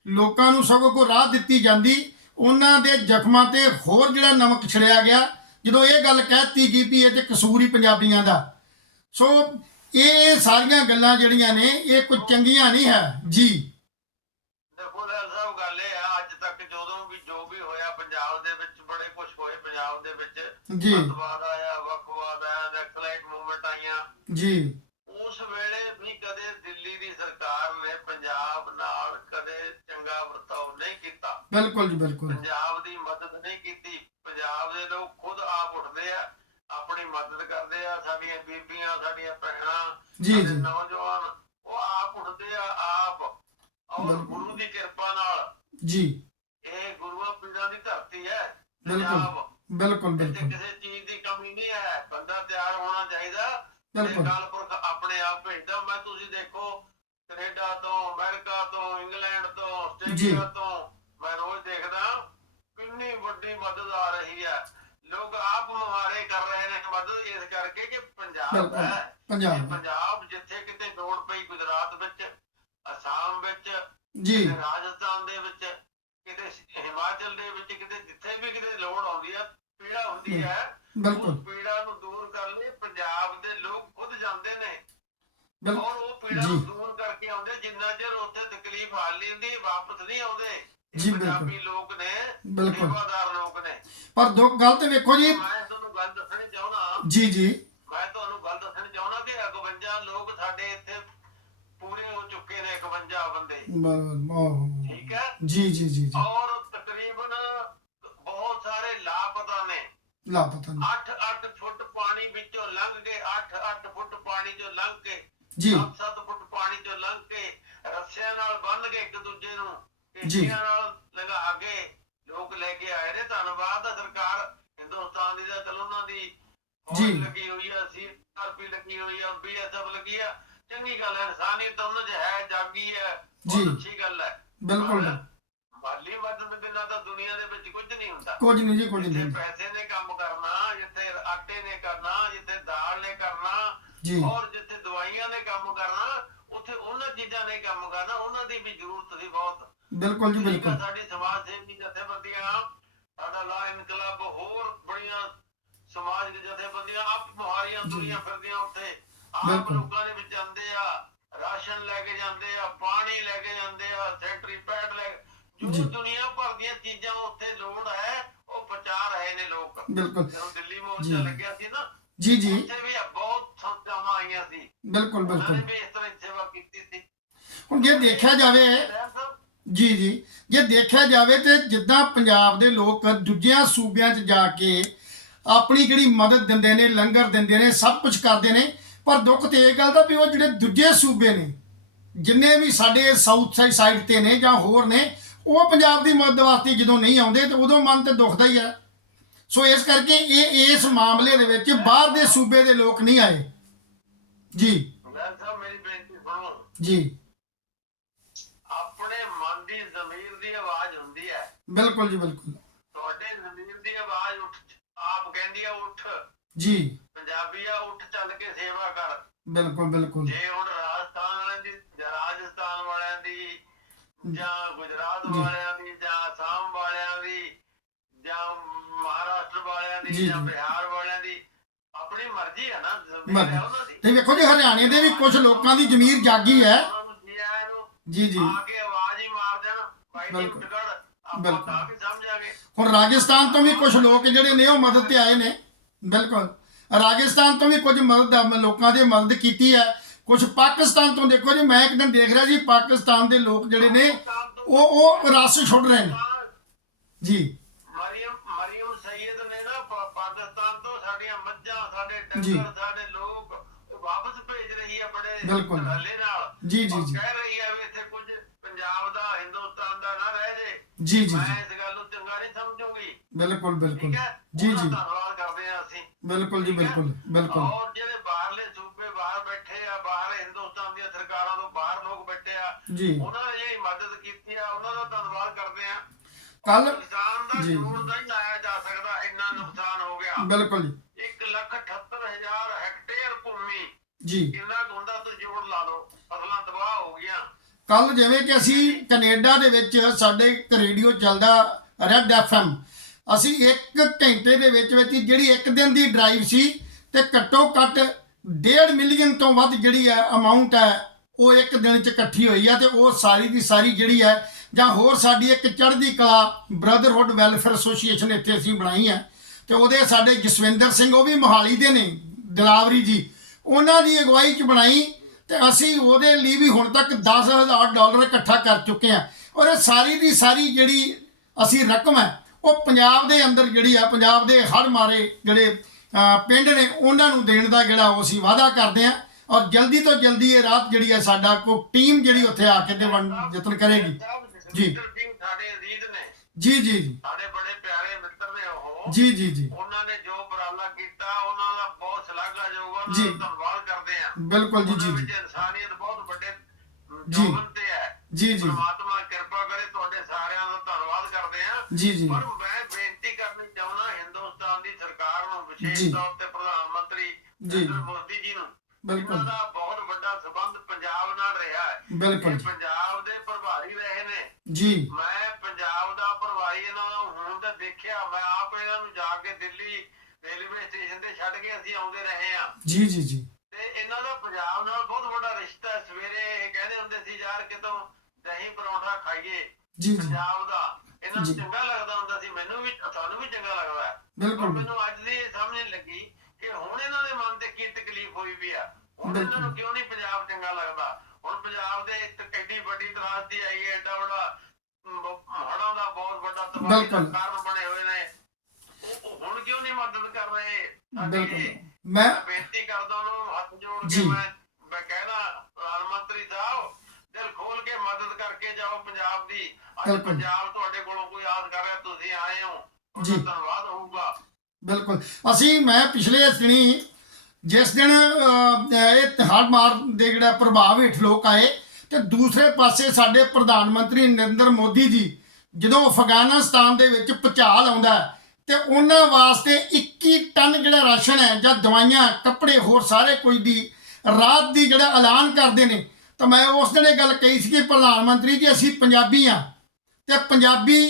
ਲੋਕਾਂ ਨੂੰ ਸਗੋਂ ਕੋ ਰਾਹ ਦਿੱਤੀ ਜਾਂਦੀ, ਉਹਨਾਂ ਦੇ ਜ਼ਖਮਾਂ ਤੇ ਹੋਰ ਜਿਹੜਾ ਨਮਕ ਛੜਿਆ ਗਿਆ ਜਦੋਂ ਇਹ ਗੱਲ ਕਹਿਤੀ ਗਈ ਵੀ ਇਹ ਤੇ ਕਸੂਰ ਹੀ ਪੰਜਾਬੀਆਂ ਦਾ। ਸੋ ਇਹ ਸਾਰੀਆਂ ਗੱਲਾਂ ਜਿਹੜੀਆਂ ਨੇ ਇਹ ਕੋਈ ਚੰਗੀਆਂ ਨਹੀਂ ਹੈ। ਜੀ। ਦੇਖੋ ਲੈਲ ਸਾਹਿਬ ਗੱਲ ਇਹ ਆ ਅੱਜ ਤੱਕ ਜਦੋਂ ਵੀ ਜੋ ਵੀ ਹੋਇਆ ਪੰਜਾਬ ਦੇ ਵਿੱਚ ਬੜੇ ਕੁਝ ਹੋਏ ਪੰਜਾਬ ਦੇ ਵਿੱਚ। ਜੀ। ਅੱਤਵਾਦ ਆਇਆ ਵੱਖਵਾਦ ਆਇਆ ਨਕਸਲਾਈਟ ਮੂਵਮੈਂਟ ਆਈਆਂ। ਜੀ। ਉਸ ਵੇਲੇ ਵੀ ਕਦੇ ਦਿੱਲੀ ਦੀ ਸਰਕਾਰ ਨੇ ਪੰਜਾਬ ਨਾਲ ਕਦੇ ਚੰਗਾ ਵਰਤਾਓ ਨਹੀਂ ਕੀਤਾ। ਬਿਲਕੁਲ ਜੀ ਬਿਲਕੁਲ। ਪੰਜਾਬ ਦੀ ਮਦਦ ਨਹੀਂ ਕੀਤੀ ਪੰਜਾਬ ਦੇ ਲੋਕ ਖੁਦ ਆਪ ਉੱਠਦੇ ਆ ਆਪਣੀ ਮਦਦ ਕਰਦੇ ਆ ਸਾਡੀਆਂ ਬੀਬੀਆਂ ਸਾਡੀਆਂ ਭੈਣਾਂ ਜੀ ਜੀ। ਨੌਜਵਾਨ ਉਹ ਆਪ ਉੱਠਦੇ ਆ ਆਪ। ਔਰ। ਗੁਰੂ ਦੀ ਕਿਰਪਾ ਨਾਲ। ਜੀ। ਇਹ ਗੁਰੂਆਂ ਪੀੜਾਂ ਦੀ ਧਰਤੀ ਹੈ। ਬਿਲਕੁਲ। ਬਿਲਕੁਲ ਬਿਲਕੁਲ। ਕਿਸੇ ਚੀਜ਼ ਦੀ ਕਮੀ ਨਹੀਂ ਹੈ। ਬੰਦਾ ਤਿਆਰ ਹੋਣਾ ਚਾਹੀਦਾ। ਬਿਲਕੁਲ। ਕਾਲਪੁਰਖ ਆਪਣੇ ਆਪ ਭੇਜਦਾ। ਮੈਂ ਤੁਸੀਂ ਦੇਖੋ ਕੈਨੇਡਾ ਤੋਂ ਅਮਰੀਕਾ ਤੋਂ ਇੰਗਲੈਂਡ ਤੋਂ ਆਸਟ੍ਰੇਲੀਆ ਤੋਂ ਮੈਂ ਰੋਜ਼ ਦੇਖਦਾ ਕਿੰਨੀ ਵੱਡੀ ਮਦਦ ਆ ਰਹੀ ਹੈ। ਲੋਕ ਆਪ ਮੁਹਾਰੇ ਕਰ ਰਹੇ ਨੇ ਮਦਦ ਇਸ ਕਰਕੇ ਕਿ ਪੰਜਾਬ ਬਿਲਕੁਲ। ਹੈ। ਇਹ ਪੰਜਾਬ ਪੰਜਾਬ ਜਿੱਥੇ ਕਿਤੇ ਲੋੜ ਪਈ ਗੁਜਰਾਤ ਵਿੱਚ ਅਸਾਮ ਵਿੱਚ ਜੀ। ਕਿਤੇ ਰਾਜਸਥਾਨ ਦੇ ਵਿੱਚ ਕਿਤੇ ਹਿਮਾਚਲ ਦੇ ਵਿੱਚ ਕਿਤੇ ਜਿੱਥੇ ਵੀ ਕਿਤੇ ਲੋੜ ਆਉਂਦੀ ਹੈ ਪੀੜਾ ਹੁੰਦੀ ਹੈ ਬਿਲਕੁਲ। ਉਸ ਪੀੜਾ ਨੂੰ ਦੂਰ ਕਰਨ ਲਈ ਪੰਜਾਬ ਦੇ ਲੋਕ ਖੁਦ ਜਾਂਦੇ ਨੇ। ਬਿਲਕੁਲ। ਔਰ ਉਹ ਪੀੜਾ ਜੀ। ਨੂੰ ਦੂਰ ਕਰਕੇ ਆਉਂਦੇ ਜਿੰਨਾ ਚਿਰ ਉੱਥੇ ਤਕਲੀਫ ਹੱਲ ਨਹੀਂ ਹੁੰਦੀ ਵਾਪਸ ਨਹੀਂ ਆਉਂਦੇ। ਜੀ, ਬਿਲਕੁਲ। ਪੰਜਾਬੀ ਲੋਕ ਨੇ ਬਿਲਕੁਲ। ਸੇਵਾਦਾਰ ਲੋਕ ਨੇ। ਪਰ ਦੁੱਖ ਗੱਲ ਤੇ ਵੇਖੋ ਜੀ। ਮੈਂ ਤੁਹਾਨੂੰ ਗੱਲ ਦੱਸਣੀ ਚਾਹੁੰਦਾ ਜੀ ਜੀ। ਮੈਂ ਤੁਹਾਨੂੰ ਗੱਲ ਦੱਸਣੀ ਚਾਹੁੰਦਾ ਕਿ 51 ਲੋਕ ਸਾਡੇ ਇੱਥੇ ਪੂਰੇ ਹੋ ਚੁੱਕੇ ਨੇ 51 ਬੰਦੇ। ਬ- ਉਹ- ਠੀਕ ਹੈ? ਜੀ ਜੀ ਜੀ ਜੀ। ਔਰ ਤਕਰੀਬਨ ਬਹੁਤ ਸਾਰੇ ਲਾਪਤਾ ਨੇ। ਲਾਪਤਾ ਨਹੀਂ 8-8 ਫੁੱਟ ਪਾਣੀ ਵਿੱਚੋਂ ਲੰਘ ਕੇ 8-8 ਫੁੱਟ ਪਾਣੀ ਚੋਂ ਲੰਘ ਕੇ ਜੀ। 7-7 ਫੁੱਟ ਪਾਣੀ ਚੋਂ ਲੰਘ ਕੇ ਰੱਸਿਆਂ ਨਾਲ ਬੰਨ ਕੇ ਇੱਕ ਦੂਜੇ ਨੂੰ ਜੀ। ਨਾਲ ਲਗਾ ਕੇ ਲੋਕ ਲੈ ਕੇ ਆਏ ਨੇ। ਧੰਨਵਾਦ ਆ ਸਰਕਾਰ। ਹਿੰਦੁਸਤਾਨ ਦੀ ਦਾ ਚਲੋ ਉਹਨਾਂ ਦੀ ਜੀ। ਲੱਗੀ ਹੋਈ ਆ ਸੀਆਰਪੀ ਲੱਗੀ ਹੋਈ ਆ ਬੀਐਸਐਫ ਲੱਗੀ ਆ। ਚੰਗੀ ਗੱਲ ਹੈ ਇਨਸਾਨੀਅਤ ਉਹਨਾਂ 'ਚ ਹੈ ਜਾਗੀ ਹੈ ਜੀ। ਅੱਛੀ ਗੱਲ ਹੈ ਬਿਲਕੁਲ। ਪਰ ਮਾਲੀ ਮਦਦ ਬਿਨਾਂ ਤਾਂ ਦੁਨੀਆ ਦੇ ਵਿੱਚ ਕੁਝ ਨਹੀਂ ਹੁੰਦਾ। ਕੁਝ ਨਹੀਂ ਜੀ ਕੁਝ ਜਿੱਥੇ ਨਹੀਂ। ਪੈਸੇ ਨੇ ਕੰਮ ਕਰਨਾ ਜਿੱਥੇ ਆਟੇ ਨੇ ਕਰਨਾ ਜਿੱਥੇ ਦਾਲ ਨੇ ਕਰਨਾ ਜੀ। ਔਰ ਜਿੱਥੇ ਦਵਾਈਆਂ ਨੇ ਕੰਮ ਕਰਨਾ ਉੱਥੇ ਉਹਨਾਂ ਚੀਜ਼ਾਂ ਨੇ ਕੰਮ ਕਰਨਾ। ਉਹਨਾਂ ਦੀ ਵੀ ਜ਼ਰੂਰਤ ਸੀ ਬਹੁਤ। ਬਿਲਕੁਲ ਜੀ ਬਿਲਕੁਲ ਸਾਡੀ ਸਮਾਜ ਸੇਵੀ ਜਥੇਬੰਦੀਆਂ ਸਾਡਾ ਲਾ ਇਨਕਲਾਬ ਹੋਰ ਬੜੀਆਂ ਸਮਾਜ ਦੇ ਜਥੇਬੰਦੀਆਂ ਆਪ ਮੁਹਾਰੀਆਂ। ਤੁਰੀਆਂ ਫਿਰਦੀਆਂ ਉੱਥੇ ਆਪ। ਲੋਕਾਂ ਦੇ ਵਿੱਚ ਜਾਂਦੇ ਆ ਰਾਸ਼ਨ ਲੈ ਕੇ ਜਾਂਦੇ ਆ ਪਾਣੀ ਲੈ ਕੇ ਜਾਂਦੇ ਆ ਸੈਂਟਰੀ ਪੈਡ ਲੈ ਜੀ। ਦੁਨੀਆ ਭਰ ਦੀਆਂ ਚੀਜ਼ਾਂ ਉੱਥੇ ਲੋੜ ਹੈ ਉਹ ਪਹੁੰਚਾ ਰਹੇ ਨੇ ਲੋਕ ਬਿਲਕੁਲ ਜਦੋਂ ਦਿੱਲੀ। ਮੋਰਚਾ ਲੱਗਿਆ ਸੀ ਨਾ ਜੀ ਜੀ ਉੱਥੇ ਵੀ ਬਹੁਤ ਸੰਸਥਾਵਾਂ ਆਈਆਂ ਸੀ ਬਿਲਕੁਲ ਬਿਲਕੁਲ ਇਸ ਤਰ੍ਹਾਂ ਸੇਵਾ ਕੀਤੀ ਸੀ ਹੁਣ ਜੇ ਦੇਖਿਆ ਜਾਵੇ ਜੀ ਜੀ। ਜੇ ਦੇਖਿਆ ਜਾਵੇ ਤੇ ਜਿੱਦਾਂ ਪੰਜਾਬ ਦੇ ਲੋਕ ਦੂਜਿਆਂ ਸੂਬਿਆਂ 'ਚ ਜਾ ਕੇ ਆਪਣੀ ਜਿਹੜੀ ਮਦਦ ਦਿੰਦੇ ਨੇ ਲੰਗਰ ਦਿੰਦੇ ਨੇ ਸਭ ਕੁਝ ਕਰਦੇ ਨੇ ਪਰ ਦੁੱਖ ਤੇ ਇਹ ਗੱਲ ਦਾ ਵੀ ਉਹ ਜਿਹੜੇ ਦੂਜੇ ਸੂਬੇ ਨੇ ਜਿੰਨੇ ਵੀ ਸਾਡੇ ਸਾਊਥ ਸਾਈਡ ਤੇ ਨੇ ਜਾਂ ਹੋਰ ਨੇ ਉਹ ਪੰਜਾਬ ਦੀ ਮਦਦ ਵਾਸਤੇ ਜਦੋਂ ਨਹੀਂ ਆਉਂਦੇ ਤੇ ਉਦੋਂ ਮਨ ਤੇ ਦੁਖਦਾ ਹੀ ਹੈ ਸੋ ਇਸ ਕਰਕੇ ਇਹ ਇਸ ਮਾਮਲੇ ਦੇ ਵਿੱਚ ਬਾਹਰ ਦੇ ਸੂਬੇ ਦੇ ਲੋਕ ਨਹੀਂ ਆਏ। ਜੀ। ਰਹਿਣ ਸਾਹਿਬ ਮੇਰੀ ਬੇਨਤੀ ਸੁਣੋ। ਜੀ ਆਪਣੇ ਮਨ ਦੀ ਜ਼ਮੀਰ ਦੀ ਆਵਾਜ਼ ਹੁੰਦੀ ਹੈ ਬਿਲਕੁਲ ਜੀ ਬਿਲਕੁਲ। ਤੁਹਾਡੇ ਜ਼ਮੀਰ ਦੀ ਆਵਾਜ਼ ਉੱਠ ਆਪ ਕਹਿੰਦੀ ਆ ਉੱਠ। ਜੀ। ਪੰਜਾਬੀਆ ਉੱਠ ਚੱਲ ਕੇ ਸੇਵਾ ਕਰ। ਬਿਲਕੁਲ ਬਿਲਕੁਲ। ਜੇ ਹੁਣ ਰਾਜਸਥਾਨ ਵਾਲਿਆਂ ਦੀ ਜਾਂ ਰਾਜਸਥਾਨ ਵਾਲਿਆਂ ਦੀ ਜਾਂ ਗੁਜਰਾਤ। ਵਾਲਿਆਂ ਦੀ ਜਾਂ ਆਸਾਮ ਵਾਲਿਆਂ ਦੀ ਜਾਂ ਮਹਾਰਾਸ਼ਟਰ ਵਾਲਿਆਂ ਦੀ ਜੀ। ਬਿਹਾਰ ਵਾਲਿਆਂ ਦੀ ਆਪਣੀ ਮਰਜ਼ੀ ਹੈ ਨਾ ਜ਼ਮੀਰ ਮਰਜ਼ੀ। ਹੈ ਉਹਨਾਂ ਦੀ। ਤੇ ਵੇਖੋ ਜੀ ਹਰਿਆਣੇ ਦੇ ਵੀ ਕੁਝ ਲੋਕਾਂ ਦੀ ਜ਼ਮੀਰ ਜਾਗੀ ਹੈ। ਜੀ ਜੀ ਆ ਕੇ ਆਵਾਜ਼ ਹੀ ਮਾਰ ਦੇਣ। ਬਾਈ ਦੀ। ਉੱਠ ਬਿਲਕੁਲ। ਹੁਣ ਰਾਜਸਥਾਨ ਤੋਂ ਵੀ ਕੁਝ ਲੋਕ ਜਿਹੜੇ ਨੇ ਉਹ ਮਦਦ ਤੇ ਆਏ ਨੇ। ਬਿਲਕੁਲ। ਰਾਜਸਥਾਨ ਤੋਂ ਵੀ ਕੁਝ ਮਦਦ ਲੋਕਾਂ ਦੀ ਮਦਦ ਕੀਤੀ ਹੈ। ਕੁਝ ਪਾਕਿਸਤਾਨ ਤੋਂ ਦੇਖੋ ਜੀ ਮੈਂ ਇੱਕ ਦਿਨ ਦੇਖ ਰਿਹਾ ਜੀ ਪਾਕਿਸਤਾਨ ਦੇ ਲੋਕ ਜਿਹੜੇ ਨੇ ਉਹ ਉਹ ਰਸ ਛੁੱਟ ਰਹੇ ਨੇ। ਜੀ। ਮਰੀਮ ਮਰੀਮ ਸੈਦ ਨੇ ਨਾ ਪਾ- ਪਾਕਿਸਤਾਨ ਤੋਂ ਸਾਡੀਆਂ ਮੱਝਾਂ ਸਾਡੇ ਜੀ। ਡੰਗਰ ਸਾਡੇ ਲੋਕ ਉਹ ਵਾਪਸ ਭੇਜ ਰਹੀ ਹੈ ਬੜੇ ਬਿਲਕੁਲ। ਜੀ ਜੀ ਜੀ। ਕਹਿ ਰਹੀ ਹੈ ਵੀ ਇੱਥੇ ਕੁਝ ਪੰਜਾਬ ਦਾ ਹਿੰਦੁਸਤਾਨ ਦਾ ਨਾ ਰਹਿ ਜੇ। ਜੀ ਜੀ ਮੈਂ ਇਸ ਗੱਲ ਨੂੰ ਚੰਗਾ ਨਹੀਂ ਸਮਝੂਗੀ। ਬਿਲਕੁਲ ਬਿਲਕੁਲ ਠੀਕ ਹੈ? ਜੀ ਉਹਦਾ ਜੀ ਧੰਨਵਾਦ ਕਰਦੇ ਹਾਂ ਅਸੀਂ। ਬਿਲਕੁਲ ਜੀ ਬਿਲਕੁਲ ਬਿਲਕੁਲ। ਔਰ ਜਿਹੜੇ ਬਾਹਰਲੇ ਸੂਬੇ ਬਾਹਰ ਬੈਠੇ ਆ ਬਾਹਰ ਹਿੰਦੁਸਤਾਨ ਦੀਆਂ ਸਰਕਾਰਾਂ ਤੋਂ ਬਾਹਰ ਲੋਕ ਬੈਠੇ ਆ ਜੀ। ਉਹਨਾਂ ਨੇ ਜਿਹੜੀ ਮਦਦ ਕੀਤੀ ਆ ਉਹਨਾਂ ਦਾ ਧੰਨਵਾਦ ਕਰਦੇ ਆ ਕੱਲ ਨੁਕਸਾਨ ਦਾ ਜੀ, ਜੋੜ ਜੀ। ਨਹੀਂ ਲਾਇਆ ਜਾ ਸਕਦਾ ਇੰਨਾ ਨੁਕਸਾਨ ਹੋ ਗਿਆ। ਬਿਲਕੁਲ ਜੀ। 1 ਲੱਖ 78 ਹਜ਼ਾਰ ਹੈਕਟੇਅਰ ਭੂਮੀ ਜੀ। ਕਿੰਨਾ ਕੁ ਹੁੰਦਾ ਤੁਸੀਂ ਜੋੜ ਲਾ ਲਓ ਸਾਡੀਆਂ ਕੱਲ ਜਿਵੇਂ ਕਿ ਅਸੀਂ ਕੈਨੇਡਾ ਦੇ ਵਿੱਚ ਸਾਡੇ ਇੱਕ ਰੇਡੀਓ ਚੱਲਦਾ ਰੈਡ ਐਫਐਮ ਅਸੀਂ 1 ਘੰਟੇ ਦੇ ਵਿੱਚ ਵਿੱਚ ਜਿਹੜੀ ਇੱਕ ਦਿਨ ਦੀ ਡਰਾਈਵ ਸੀ ਤੇ ਘੱਟੋ ਘੱਟ 1.5 ਮਿਲੀਅਨ ਤੋਂ ਵੱਧ ਜਿਹੜੀ ਹੈ ਅਮਾਉਂਟ ਹੈ, ਉਹ ਇੱਕ ਦਿਨ ਚ ਇਕੱਠੀ ਹੋਈ ਆ ਤੇ ਉਹ ਸਾਰੀ ਦੀ ਸਾਰੀ ਜਿਹੜੀ ਹੈ, ਜਾਂ ਹੋਰ ਸਾਡੀ ਇੱਕ ਚੜ੍ਹਦੀ ਕਲਾ ਬ੍ਰਦਰਹੁੱਡ ਵੈਲਫੇਅਰ ਐਸੋਸੀਏਸ਼ਨ ਇੱਥੇ ਅਸੀਂ ਬਣਾਈ ਹੈ। ਤੇ ਉਹਦੇ ਸਾਡੇ ਜਸਵਿੰਦਰ ਸਿੰਘ, ਉਹ ਵੀ ਮੋਹਾਲੀ ਦੇ ਨੇ, ਦਲਾਵਰੀ ਜੀ। ਉਹਨਾਂ ਦੀ ਅਗਵਾਈ ਚ ਬਣਾਈ ਤੇ ਅਸੀਂ ਉਹਦੇ ਲਈ ਵੀ ਹੁਣ ਤੱਕ 10000 ਡਾਲਰ ਇਕੱਠਾ ਕਰ ਚੁੱਕੇ ਹਾਂ। ਔਰ ਇਹ ਸਾਰੀ ਦੀ ਸਾਰੀ ਜਿਹੜੀ ਅਸੀਂ ਰਕਮ ਹੈ ਉਹ ਪੰਜਾਬ ਦੇ ਅੰਦਰ ਜਿਹੜੀ ਆ ਪੰਜਾਬ ਦੇ ਹੜ ਮਾਰੇ ਜਿਹੜੇ ਪਿੰਡ ਨੇ ਉਹਨਾਂ ਨੂੰ ਦੇਣ ਦਾ ਜਿਹੜਾ ਉਹ ਅਸੀਂ ਵਾਅਦਾ ਕਰਦੇ ਹਾਂ। ਔਰ ਜਲਦੀ ਤੋਂ ਜਲਦੀ ਇਹ ਰਾਤ ਜਿਹੜੀ ਹੈ ਸਾਡਾ ਕੋ ਟੀਮ ਜਿਹੜੀ ਉੱਥੇ ਆ ਕੇ ਤੇ ਯਤਨ ਕਰੇਗੀ। ਜੀ। ਜੀ ਜੀ ਜੀ। ਸਾਡੇ ਬੜੇ ਜੀ ਜੀ ਜੀ। ਉਹਨਾਂ ਨੇ ਜੋ ਉਪਰਾਲਾ ਕੀਤਾ ਉਹਨਾਂ ਦਾ ਬਹੁਤ ਸ਼ਲਾਘਾਯੋਗ ਆ, ਜੀ। ਉਹਨਾਂ ਦਾ ਧੰਨਵਾਦ ਕਰਦੇ ਆ। ਬਿਲਕੁਲ ਜੀ ਜੀ ਇਨਸਾਨੀਅਤ ਬਹੁਤ ਵੱਡੇ ਜੀ। ਜੋਗਨ ਤੇ ਹੈ। ਜੀ ਜੀ। ਪਰਮਾਤਮਾ ਕਿਰਪਾ ਕਰੇ ਤੁਹਾਡੇ ਸਾਰਿਆਂ ਦਾ ਧੰਨਵਾਦ ਕਰਦੇ ਆ। ਜੀ ਜੀ। ਪਰ ਮੈਂ ਬੇਨਤੀ ਕਰਨੀ ਚਾਹੁੰਦਾ ਹਿੰਦੁਸਤਾਨ ਦੀ ਸਰਕਾਰ ਨੂੰ ਵਿਸ਼ੇਸ਼। ਤੌਰ ਤੇ ਪ੍ਰਧਾਨ ਮੰਤਰੀ ਜੀ। ਮੋਦੀ ਜੀ ਨੂੰ ਬਿਲਕੁਲ। ਦਾ ਬਹੁਤ ਵੱਡਾ ਸਬੰਧ ਪੰਜਾਬ ਨਾਲ ਰਿਹਾ ਹੈ। ਬਿਲਕੁਲ। ਪੰਜਾਬ ਦੇ ਪ੍ਰਭਾਰੀ ਰਹੇ ਨੇ। ਜੀ। ਮੈਂ ਪੰਜਾਬ ਦਾ ਪ੍ਰਭਾਰੀ ਇਹਨਾਂ ਨੂੰ ਹੁਣ ਤਾਂ ਦੇਖਿਆ ਮੈਂ ਆਪ ਇਹਨਾਂ ਨੂੰ ਜਾ ਕੇ ਦਿੱਲੀ ਰੇਲਵੇ ਸਟੇਸ਼ਨ ਤੇ ਛੱਡ ਕੇ ਅਸੀਂ ਆਉਂਦੇ ਰਹੇ ਆ ਜੀ ਜੀ ਜੀ। ਤੇ ਇਹਨਾਂ ਦਾ ਪੰਜਾਬ ਨਾਲ ਬਹੁਤ ਵੱਡਾ ਰਿਸ਼ਤਾ ਹੈ। ਸਵੇਰੇ ਇਹ ਕਹਿੰਦੇ ਹੁੰਦੇ ਸੀ ਯਾਰ ਕਿਤੋਂ ਦਹੀਂ ਪਰੌਂਠਾ ਖਾਈਏ। ਜੀ ਜੀ। ਪੰਜਾਬ ਦਾ। ਇਹਨਾਂ। ਨੂੰ ਚੰਗਾ ਲੱਗਦਾ ਹੁੰਦਾ ਸੀ। ਮੈਨੂੰ ਵੀ ਤੁਹਾਨੂੰ ਵੀ ਚੰਗਾ ਲੱਗਦਾ ਹੈ। ਪਰ ਬਿਲਕੁਲ ਮੈਨੂੰ ਅੱਜ ਦੀ ਇਹ ਸਮਝ ਨਹੀਂ ਲੱਗੀ ਕਿ ਹੁਣ ਇਹਨਾਂ ਦੇ ਮਨ ਤੇ ਕੀ ਤਕਲੀਫ ਹੋਈ ਵੀ ਆ। ਹੁਣ ਇਹਨਾਂ ਬਿਲਕੁਲ। ਨੂੰ ਕਿਉਂ ਨਹੀਂ ਪੰਜਾਬ ਚੰਗਾ ਲੱਗਦਾ? ਪੰਜਾਬ ਦੇ ਇੱਕ ਐਡੀ ਵੱਡੀ ਤਰਾਸਦੀ ਆਈ ਹੈ ਐਡਾ ਵੱਡਾ ਹੜਾਂ ਦਾ ਬਹੁਤ ਵੱਡਾ ਤਬਾਹੀ। ਕਾਰਨ ਬਣੇ ਹੋਏ ਨੇ ਹੁਣ ਕਿਉਂ ਨਹੀਂ ਮਦਦ ਕਰ ਰਹੇ ਬਿਲਕੁਲ? ਮੈਂ ਬੇਨਤੀ ਕਰਦਾ ਉਹਨਾਂ ਨੂੰ ਹੱਥ ਜੋੜ। ਕੇ ਮੈਂ ਮੈਂ ਕਹਿਣਾ ਪ੍ਰਧਾਨ ਮੰਤਰੀ ਸਾਹਿਬ ਦਿਲ ਖੋਲ ਕੇ ਮਦਦ ਕਰਕੇ ਜਾਓ ਪੰਜਾਬ ਦੀ ਅੱਜ। ਪੰਜਾਬ ਤੁਹਾਡੇ ਕੋਲੋਂ ਕੋਈ ਆਸ ਕਰ ਰਿਹਾ ਤੁਸੀਂ ਆਏ ਹੋ ਜੀ। ਧੰਨਵਾਦ ਹੋਊਗਾ ਬਿਲਕੁਲ ਅਸੀਂ ਮੈਂ ਪਿਛਲੇ ਦਿਨੀ ਜਿਸ ਦਿਨ ਇਹ ਤਿਹਾੜ ਮਾਰ ਦੇ ਜਿਹੜਾ ਪ੍ਰਭਾਵ ਹੇਠ ਲੋਕ ਆਏ ਤੇ ਦੂਸਰੇ ਪਾਸੇ ਸਾਡੇ ਪ੍ਰਧਾਨ ਮੰਤਰੀ ਨਰਿੰਦਰ ਮੋਦੀ ਜੀ ਜਦੋਂ ਅਫਗਾਨਿਸਤਾਨ ਦੇ ਵਿੱਚ ਭੁਚਾਲ ਆਉਂਦਾ ਹੈ, ਤੇ ਉਹਨਾਂ ਵਾਸਤੇ 21 ਟਨ ਜਿਹੜਾ ਰਾਸ਼ਨ ਹੈ ਜਾਂ ਦਵਾਈਆਂ ਕੱਪੜੇ ਹੋਰ ਸਾਰੇ ਕੁਝ ਦੀ ਰਾਤ ਦੀ ਜਿਹੜਾ ਐਲਾਨ ਕਰਦੇ ਨੇ ਤਾਂ ਮੈਂ ਉਸ ਦਿਨ ਇਹ ਗੱਲ ਕਹੀ ਸੀ ਕਿ ਪ੍ਰਧਾਨ ਮੰਤਰੀ ਜੀ ਅਸੀਂ ਪੰਜਾਬੀ ਆ ਤੇ ਪੰਜਾਬੀ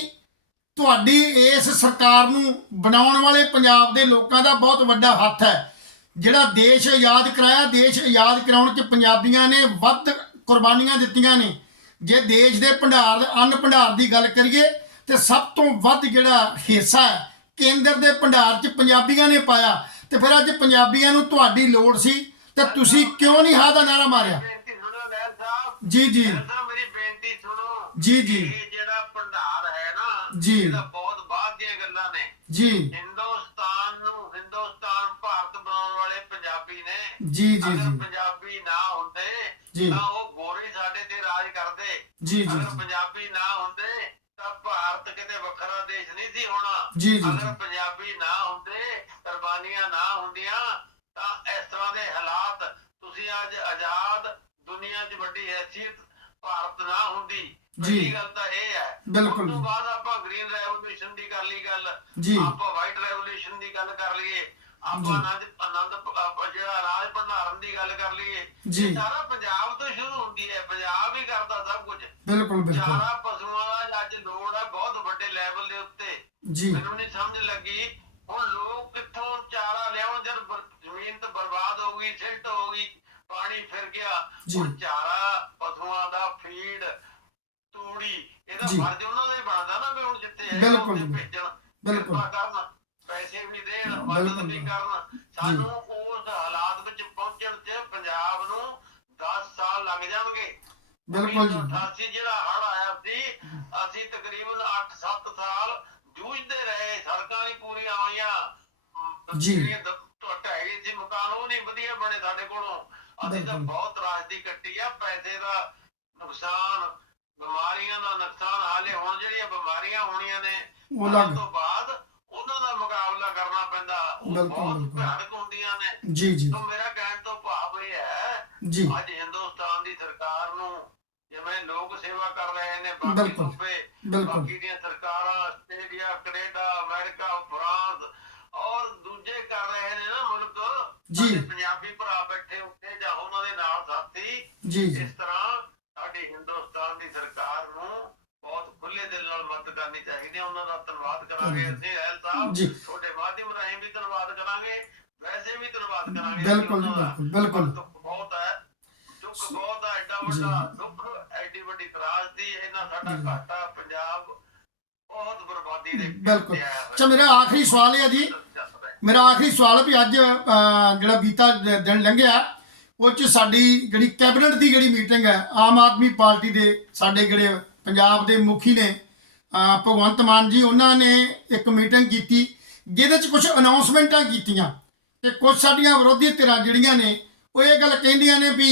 ਤੁਹਾਡੀ ਇਸ ਸਰਕਾਰ ਨੂੰ ਬਣਾਉਣ ਵਾਲੇ ਪੰਜਾਬ ਦੇ ਲੋਕਾਂ ਦਾ ਬਹੁਤ ਵੱਡਾ ਹੱਥ ਹੈ। ਜਿਹੜਾ ਦੇਸ਼ ਆਜ਼ਾਦ ਕਰਾਇਆ ਦੇਸ਼ ਆਜ਼ਾਦ ਕਰਾਉਣ 'ਚ ਪੰਜਾਬੀਆਂ ਨੇ ਵੱਧ ਕੁਰਬਾਨੀਆਂ ਦਿੱਤੀਆਂ ਨੇ। ਜੇ ਦੇਸ਼ ਦੇ ਭੰਡਾਰ ਅੰਨ ਭੰਡਾਰ ਦੀ ਗੱਲ ਕਰੀਏ ਤੇ ਸਭ ਤੋਂ ਵੱਧ ਜਿਹੜਾ ਹਿੱਸਾ ਹੈ ਕੇਂਦਰ ਦੇ ਭੰਡਾਰ 'ਚ ਪੰਜਾਬੀਆਂ ਨੇ ਪਾਇਆ। ਤੇ ਫਿਰ ਅੱਜ ਪੰਜਾਬੀਆਂ ਨੂੰ ਤੁਹਾਡੀ ਲੋੜ ਸੀ ਤੇ ਤੁਸੀਂ ਕਿਉਂ ਨਹੀਂ ਹਾਂ ਦਾ ਨਾਰਾ ਮਾਰਿਆ? ਜੀ ਜੀ। ਲੈਲ ਸਾਹਿਬ ਮੇਰੀ ਬੇਨਤੀ ਸੁਣੋ ਜੀ। ਜੀ ਜਿਹੜਾ ਭੰਡਾਰ ਹੈ ਨਾ ਜੀ। ਬਹੁਤ ਬਾਅਦ ਦੀਆਂ ਗੱਲਾਂ ਨੇ। ਜੀ ਹਿੰਦੁਸਤਾਨ ਨੂੰ ਹਿੰਦੁਸਤਾਨ ਭਾਰਤ ਬਣਾਉਣ ਵਾਲੇ ਪੰਜਾਬੀ ਨੇ ਜੀ ਜੀ ਅਗਰ ਜੀ। ਪੰਜਾਬੀ ਨਾ ਹੁੰਦੇ। ਤਾਂ ਉਹ ਗੋਰੇ ਸਾਡੇ ਤੇ ਰਾਜ ਕਰਦੇ। ਜੀ ਜੀ ਅਗਰ ਪੰਜਾਬੀ ਨਾ ਹੁੰਦੇ ਤਾਂ ਭਾਰਤ ਕਿਤੇ ਵੱਖਰਾ ਦੇਸ਼ ਨਹੀਂ ਸੀ ਹੋਣਾ। ਜੀ ਜੀ ਅਗਰ ਪੰਜਾਬੀ ਨਾ ਹੁੰਦੇ ਕੁਰਬਾਨੀਆਂ ਨਾ ਹੁੰਦੀਆਂ ਤਾਂ ਇਸ ਤਰ੍ਹਾਂ ਦੇ ਹਾਲਾਤ ਤੁਸੀਂ ਅੱਜ ਆਜ਼ਾਦ ਦੁਨੀਆ 'ਚ ਵੱਡੀ ਹੈਸੀਅਤ ਭਾਰਤ ਨਾ ਹੁੰਦੀ। ਜੀ। ਗੱਲ ਤਾਂ ਇਹ ਹੈ। ਬਿਲਕੁਲ ਉਸ ਤੋਂ। ਬਾਅਦ ਆਪਾਂ ਗ੍ਰੀਨ ਰੈਵੋਲੂਸ਼ਨ ਦੀ ਕਰ ਲਈ ਗੱਲ। ਆਪਾਂ ਵਾਈਟ ਰੈਵੋਲੂਸ਼ਨ ਦੀ ਗੱਲ ਕਰ ਲਈਏ ਜੀ। ਆਪਾਂ ਆਨੰਦ ਆਨੰਦ ਜਿਹੜਾ ਰਾਜ ਭੰਡਾਰਨ ਦੀ ਗੱਲ ਕਰ ਲਈਏ ਜੀ। ਸਾਰਾ ਪੰਜਾਬ ਤੋਂ ਸ਼ੁਰੂ ਹੁੰਦੀ ਹੈ। ਪੰਜਾਬ ਹੀ ਕਰਦਾ ਸਭ ਕੁਝ। ਬਿਲਕੁਲ ਬਿਲਕੁਲ। ਚਾਰਾ ਪਸ਼ੂਆਂ ਦਾ ਅੱਜ ਲੋੜ ਹੈ ਬਹੁਤ ਵੱਡੇ ਲੈਵਲ ਦੇ ਉੱਤੇ। ਜੀ। ਮੈਨੂੰ ਨਹੀਂ ਸਮਝ ਲੱਗੀ ਹੁਣ ਲੋਕ ਕਿੱਥੋਂ ਚਾਰਾ ਲਿਆਉਣ? ਜਦ ਜ਼ਮੀਨ ਤਾਂ ਬਰਬਾਦ ਹੋ ਗਈ ਸਿਲਟ ਹੋ ਗਈ ਪਾਣੀ ਫਿਰ ਗਿਆ। ਹੁਣ ਚਾਰਾ ਪਸ਼ੂਆਂ ਦਾ ਫੀਡ ਤੂੜੀ ਇਹਦਾ। ਫਰਜ਼ ਉਹਨਾਂ ਦਾ ਹੀ ਬਣਦਾ ਨਾ ਵੀ ਹੁਣ ਜਿੱਥੇ ਹੈ ਬਿਲਕੁਲ ਬਿਲਕੁਲ। ਪੈਸੇ ਵੀ ਦੇਣ ਮਦਦ ਵੀ ਜੀ। ਕਰਨ। ਸਾਨੂੰ ਉਸ ਹਾਲਾਤ ਵਿੱਚ ਪਹੁੰਚਣ 'ਚ ਪੰਜਾਬ ਨੂੰ 10 ਸਾਲ ਲੱਗ ਜਾਣਗੇ। ਬਿਲਕੁਲ ਜੀ। 1988 ਜਿਹੜਾ ਹੜ ਆਇਆ ਸੀ ਅਸੀਂ ਤਕਰੀਬਨ 8-7 ਸਾਲ ਜੂਝਦੇ ਰਹੇ ਸੜਕਾਂ ਨਹੀਂ ਪੂਰੀਆਂ ਹੋਈਆਂ। ਜੀ। ਗਏ ਸੀ ਮਕਾਨ ਉਹ ਨਹੀਂ ਵਧੀਆ ਬਣੇ ਸਾਡੇ ਕੋਲੋਂ। ਅਸੀਂ ਤਾਂ। ਬਹੁਤ ਤਰਾਸਦੀ ਕੱਟੀ ਆ। ਪੈਸੇ ਦਾ ਨੁਕਸਾਨ ਬਿਮਾਰੀਆਂ ਦਾ ਨੁਕਸਾਨ ਹਾਲੇ ਹੁਣ ਜਿਹੜੀਆਂ ਬਿਮਾਰੀਆਂ ਹੋਣੀਆਂ ਨੇ ਉਹ ਤੋਂ ਬਾਅਦ ਉਹਨਾਂ ਦਾ ਮੁਕਾਬਲਾ ਕਰਨਾ ਪੈਂਦਾ। ਉਹ ਬਿਲਕੁਲ, ਬਹੁਤ ਬਿਲਕੁਲ। ਭਿਆਨਕ ਹੁੰਦੀਆਂ ਨੇ। ਜੀ ਜੀ। ਤਾਂ ਮੇਰਾ ਕਹਿਣ ਤੋਂ ਭਾਵ ਇਹ ਹੈ ਜੀ। ਅੱਜ ਹਿੰਦੁਸਤਾਨ ਦੀ ਸਰਕਾਰ ਨੂੰ ਜਿਵੇਂ ਲੋਕ ਸੇਵਾ ਕਰ ਰਹੇ ਨੇ ਬਾਕੀ ਬਿਲਕੁਲ। ਸੂਬੇ ਬਿਲਕੁਲ। ਬਾਕੀ ਦੀਆਂ ਸਰਕਾਰਾਂ ਆਸਟ੍ਰੇਲੀਆ ਕੈਨੇਡਾ ਅਮਰੀਕਾ ਫਰਾਂਸ ਔਰ ਦੂਜੇ ਕਰ ਰਹੇ ਨੇ ਨਾ ਮੁਲਕ। ਜੀ। ਸਾਡੇ ਪੰਜਾਬੀ ਭਰਾ ਬੈਠੇ ਉੱਥੇ ਜਾਂ ਉਹਨਾਂ ਦੇ ਨਾਲ ਸਾਥੀ। ਜੀ ਜੀ। ਇਸ ਤਰ੍ਹਾਂ ਸਾਡੀ ਬੰਦ ਕਰਨੀ ਚਾਹੀਦੀ ਹੈ ਉਹਨਾਂ ਦਾ ਧੰਨਵਾਦ ਕਰਾਂਗੇ ਅਸੀਂ ਐਲ ਸਾਹਿਬ ਜੀ। ਤੁਹਾਡੇ ਮਾਧਿਅਮ ਰਾਹੀਂ ਵੀ ਧੰਨਵਾਦ ਕਰਾਂਗੇ ਵੈਸੇ ਵੀ ਧੰਨਵਾਦ ਕਰਾਂਗੇ ਬਿਲਕੁਲ ਜੀ ਉਹਨਾਂ ਦਾ। ਬਿਲਕੁਲ ਬਿਲਕੁਲ ਦੁੱਖ ਬਹੁਤ ਹੈ ਦੁੱਖ ਬਹੁਤ ਹੈ ਐਡਾ ਵੱਡਾ ਦੁੱਖ ਐਡੀ ਵੱਡੀ ਤਰਾਸਦੀ ਇਹਨਾਂ ਸਾਡਾ ਜੀ। ਘਾਟਾ ਪੰਜਾਬ ਬਹੁਤ ਬਰਬਾਦੀ ਦੇ ਬਿਲਕੁਲ। ਅੱਛਾ ਮੇਰਾ ਆਖਰੀ ਸਵਾਲ ਹੈ ਜੀ ਮੇਰਾ ਆਖਰੀ ਸਵਾਲ ਵੀ ਅੱਜ ਜਿਹੜਾ ਬੀਤਾ ਦ- ਦਿਨ ਲੰਘਿਆ ਉਹ ਚ ਸਾਡੀ ਜਿਹੜੀ ਕੈਬਨਿਟ ਦੀ ਜਿਹੜੀ ਮੀਟਿੰਗ ਹੈ ਆਮ ਆਦਮੀ ਪਾਰਟੀ ਦੇ ਸਾਡੇ ਜਿਹੜੇ ਪੰਜਾਬ ਦੇ ਮੁਖੀ ਨੇ ਭਗਵੰਤ ਮਾਨ ਜੀ, ਉਹਨਾਂ ਨੇ ਇੱਕ ਮੀਟਿੰਗ ਕੀਤੀ, ਜਿਹਦੇ ਚ ਕੁਝ ਅਨਾਉਂਸਮੈਂਟਾਂ ਕੀਤੀਆਂ। ਤੇ ਕੁਝ ਸਾਡੀਆਂ ਵਿਰੋਧੀ ਧਿਰਾਂ ਜਿਹੜੀਆਂ ਨੇ, ਉਹ ਇਹ ਗੱਲ ਕਹਿੰਦੀਆਂ ਨੇ ਵੀ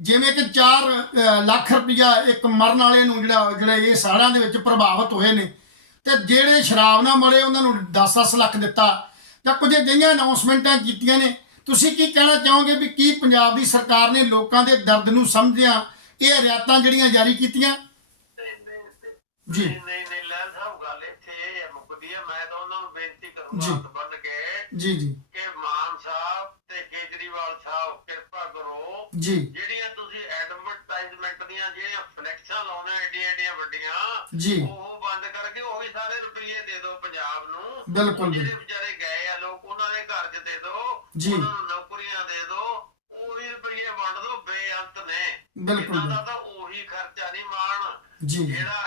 ਜਿਵੇਂ ਕਿ 4 ਲੱਖ ਰੁਪਇਆ ਇੱਕ ਮਰਨ ਵਾਲੇ ਨੂੰ ਜਿਹੜਾ, ਜਿਹੜੇ ਇਹ ਸਾੜਾਂ ਦੇ ਵਿੱਚ ਪ੍ਰਭਾਵਿਤ ਹੋਏ ਨੇ, ਤੇ ਜਿਹੜੇ ਸ਼ਰਾਬ ਨਾਲ ਮਰੇ, ਉਹਨਾਂ ਨੂੰ 10-10 ਲੱਖ ਦਿੱਤਾ। ਜਾਂ ਕੁਝ ਅਜਿਹੀਆਂ ਅਨਾਉਂਸਮੈਂਟਾਂ ਕੀਤੀਆਂ ਨੇ। ਤੁਸੀਂ ਕੀ ਕਹਿਣਾ ਚਾਹੋਗੇ ਵੀ ਕੀ ਪੰਜਾਬ ਦੀ ਸਰਕਾਰ ਨੇ ਲੋਕਾਂ ਦੇ ਦਰਦ ਨੂੰ ਸਮਝਿਆ, ਇਹ ਰਿਆਇਤਾਂ ਜਿਹੜੀਆਂ ਜਾਰੀ ਕੀਤੀਆਂ? ਜੀ। ਨਹੀਂ ਨਹੀਂ ਲੈਲ ਸਾਹਿਬ ਗੱਲ ਇੱਥੇ ਇਹ ਹੈ, ਮੁੱਕਦੀ ਹੈ ਮੈਂ ਤਾਂ ਉਹਨਾਂ ਨੂੰ ਬੇਨਤੀ ਜੀ। ਕਰੂੰਗਾ ਹੱਥ ਬੰਨ ਕੇ ਜੀ ਜੀ। ਕਿ ਮਾਨ ਸਾਹਿਬ ਤੇ ਕੇਜਰੀਵਾਲ ਸਾਹਿਬ ਕਿਰਪਾ ਕਰੋ। ਜੀ। ਜਿਹੜੀਆਂ ਤੁਸੀਂ ਐਡਵਰਟਾਈਜ਼ਮੈਂਟ ਦੀਆਂ ਜਿਹੜੀਆਂ ਫਲੈਕਸਾਂ ਲਾਉਣੇ ਏਡੀਆਂ ਏਡੀਆਂ ਵੱਡੀਆਂ ਜੀ। ਉਹ ਬੰਦ ਕਰਕੇ ਉਹ ਵੀ ਸਾਰੇ ਰੁਪਏ ਦੇ ਦਿਓ ਪੰਜਾਬ ਨੂੰ। ਬਿਲਕੁਲ, ਉਹ ਜਿਹੜੇ। ਵਿਚਾਰੇ ਗਏ ਆ ਲੋਕ ਉਹਨਾਂ ਦੇ ਘਰ 'ਚ ਦੇ ਦਿਓ ਜੀ। ਉਹਨਾਂ ਨੂੰ ਨੌਕਰੀਆਂ ਦੇ ਦਿਓ ਉਹ ਵੀ ਰੁਪਏ ਵੰਡ ਦਿਓ ਬੇਅੰਤ ਨੇ। ਬਿਲਕੁਲ ਇਹਨਾਂ ਦਾ ਤਾਂ ਉਹੀ ਖਰਚਾ ਨਹੀਂ ਮਾਣ। ਜੀ। ਜਿਹੜਾ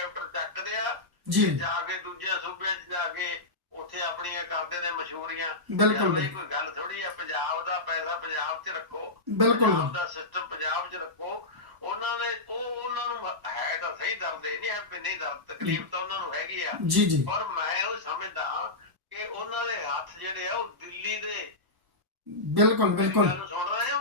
ਹੈਲੀਕਾਪਟਰ ਚੱਕਦੇ ਆ ਜੀ। ਜਾ ਕੇ ਦੂਜੇ ਸੂਬਿਆਂ 'ਚ ਜਾ ਕੇ ਉੱਥੇ ਆਪਣੀਆਂ ਕਰਦੇ ਨੇ ਮਸ਼ਹੂਰੀਆਂ। ਬਿਲਕੁਲ, ਇਹ ਕੋਈ ਗੱਲ ਥੋੜੀ ਆ ਪੰਜਾਬ ਦਾ ਪੈਸਾ ਪੰਜਾਬ 'ਚ ਰੱਖੋ। ਬਿਲਕੁਲ ਦਾ ਸਿਸਟਮ ਪੰਜਾਬ 'ਚ ਰੱਖੋ। ਉਹਨਾਂ ਨੇ ਉਹ ਉਹਨਾਂ ਨੂੰ ਹੈ ਤਾਂ ਸਹੀ ਦਰਦ ਨਹੀਂ ਹੈ ਨਹੀਂ ਦਰਦ ਤਕਲੀਫ ਤਾਂ ਉਹਨਾਂ ਨੂੰ ਹੈਗੀ ਆ। ਜੀ ਜੀ। ਪਰ ਮੈਂ ਉਹ ਸਮਝਦਾ ਕਿ ਉਹਨਾਂ ਦੇ ਹੱਥ ਜਿਹੜੇ ਆ ਉਹ ਦਿੱਲੀ ਦੇ। ਬਿਲਕੁਲ ਬਿਲਕੁਲ।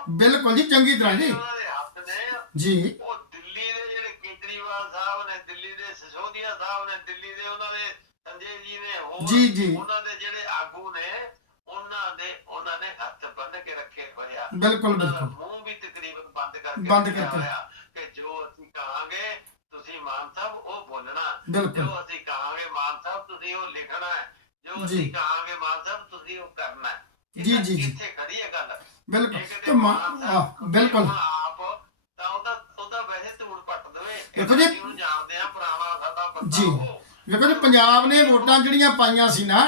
ਬਿਲਕੁਲ ਜੀ ਚੰਗੀ ਤਰ੍ਹਾਂ ਜੀ। ਉਹਨਾਂ ਦੇ ਹੱਥ ਨੇ ਜੀ। ਉਹ ਦਿੱਲੀ ਦੇ ਜਿਹੜੇ ਕੇਜਰੀਵਾਲ ਸਾਹਿਬ ਨੇ ਦਿੱਲੀ ਸਿਸੋਦੀਆ ਸਾਹਿਬ ਨੇ ਦਿੱਲੀ ਦੇ ਉਹਨਾਂ ਦੇ ਸੰਜੇ ਜੀ ਨੇ ਹੋਰ ਜੀ, ਜੀ। ਉਹਨਾਂ ਦੇ ਜਿਹੜੇ ਆਗੂ ਨੇ ਉਹਨਾਂ ਦੇ ਉਹਨਾਂ ਨੇ ਹੱਥ ਬੰਨ ਕੇ ਰੱਖੇ ਹੋਏ ਆ। ਬਿਲਕੁਲ ਉਹਨਾਂ ਦਾ ਬਿਲਕੁਲ। ਮੂੰਹ ਵੀ ਤਕਰੀਬਨ ਬੰਦ ਕਰਕੇ ਬੰਦ ਰੱਖਿਆ ਕਰਕੇ। ਹੋਇਆ ਕਿ ਜੋ ਅਸੀਂ ਕਹਾਂਗੇ ਤੁਸੀਂ ਮਾਨ ਸਾਹਿਬ ਉਹ ਬੋਲਣਾ। ਬਿਲਕੁਲ। ਜੋ ਅਸੀਂ ਕਹਾਂਗੇ ਮਾਨ ਸਾਹਿਬ ਤੁਸੀਂ ਉਹ ਲਿਖਣਾ ਹੈ। ਜੋ ਜੀ। ਅਸੀਂ ਕਹਾਂਗੇ ਮਾਨ ਸਾਹਿਬ ਤੁਸੀਂ ਉਹ ਕਰਨਾ ਹੈ। ਜੀ, ਜੀ, ਜੀ। ਇੱਥੇ ਖੜੀ ਹੈ ਗੱਲ। ਬਿਲਕੁਲ। ਤੇ ਮਾ- ਆਹ, ਬਿਲਕੁਲ। ਆਪ ਤਾਂ ਉਹਦਾ ਉਹਦਾ ਵੈਸੇ ਧੂੜ ਪੱਟ ਦੇਵੇ ਦੇਖੋ ਜੀ- ਅਸੀਂ ਉਹਨੂੰ ਜਾਣਦੇ ਆ ਪੁਰਾਣਾ ਸਾਡਾ ਬੰਦਾ ਜੀ। ਉਹ ਵੇਖੋ ਜੀ ਪੰਜਾਬ ਨੇ ਵੋਟਾਂ ਜਿਹੜੀਆਂ ਪਾਈਆਂ ਸੀ ਨਾ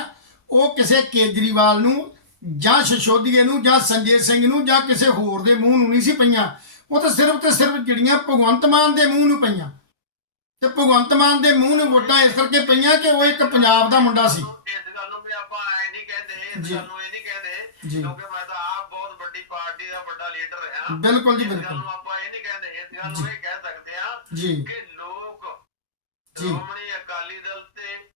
ਉਹ ਕਿਸੇ ਕੇਜਰੀਵਾਲ ਨੂੰ ਜਾਂ ਸ਼ਸ਼ੋਦੀਏ ਨੂੰ ਜਾਂ ਸੰਜੇ ਸਿੰਘ ਨੂੰ ਜਾਂ ਕਿਸੇ ਹੋਰ ਦੇ ਮੂੰਹ ਨੂੰ ਨਹੀਂ ਸੀ ਪਈਆਂ ਉਹ ਤਾਂ ਸਿਰਫ ਤੇ ਸਿਰਫ ਜਿਹੜੀਆਂ ਭਗਵੰਤ ਮਾਨ ਦੇ ਮੂੰਹ ਨੂੰ ਪਈਆਂ ਤੇ ਭਗਵੰਤ ਮਾਨ ਦੇ ਮੂੰਹ ਨੂੰ ਵੋਟਾਂ ਇਸ ਕਰਕੇ ਪਈਆਂ ਕਿ ਉਹ ਇੱਕ ਪੰਜਾਬ ਦਾ ਮੁੰਡਾ ਸੀ ਇਸ ਗੱਲ ਨੂੰ ਵੀ ਆਪਾਂ ਐ ਨਹੀਂ ਕਹਿੰਦੇ ਇਸ ਜੀ। ਗੱਲ ਨੂੰ ਇਹ ਨਹੀਂ ਕਹਿੰਦੇ ਜੀ। ਕਿਉਂਕਿ ਮੈਂ ਤਾਂ ਪਾਰਟੀ ਦਾ ਵੱਡਾ ਲੀਡਰ ਰਿਹਾ ਬਿਲਕੁਲ ਜੀ ਬਿਲਕੁਲ। ਨੂੰ ਆਪਾਂ ਇਹ ਨਹੀਂ ਕਹਿੰਦੇ ਇਸ ਗੱਲ। ਨੂੰ ਇਹ ਕਹਿ ਸਕਦੇ ਆ ਜੀ। ਕਿ ਲੋਕ ਜੀ। ਸ਼੍ਰੋਮਣੀ ਅਕਾਲੀ ਦਲ ਤੇ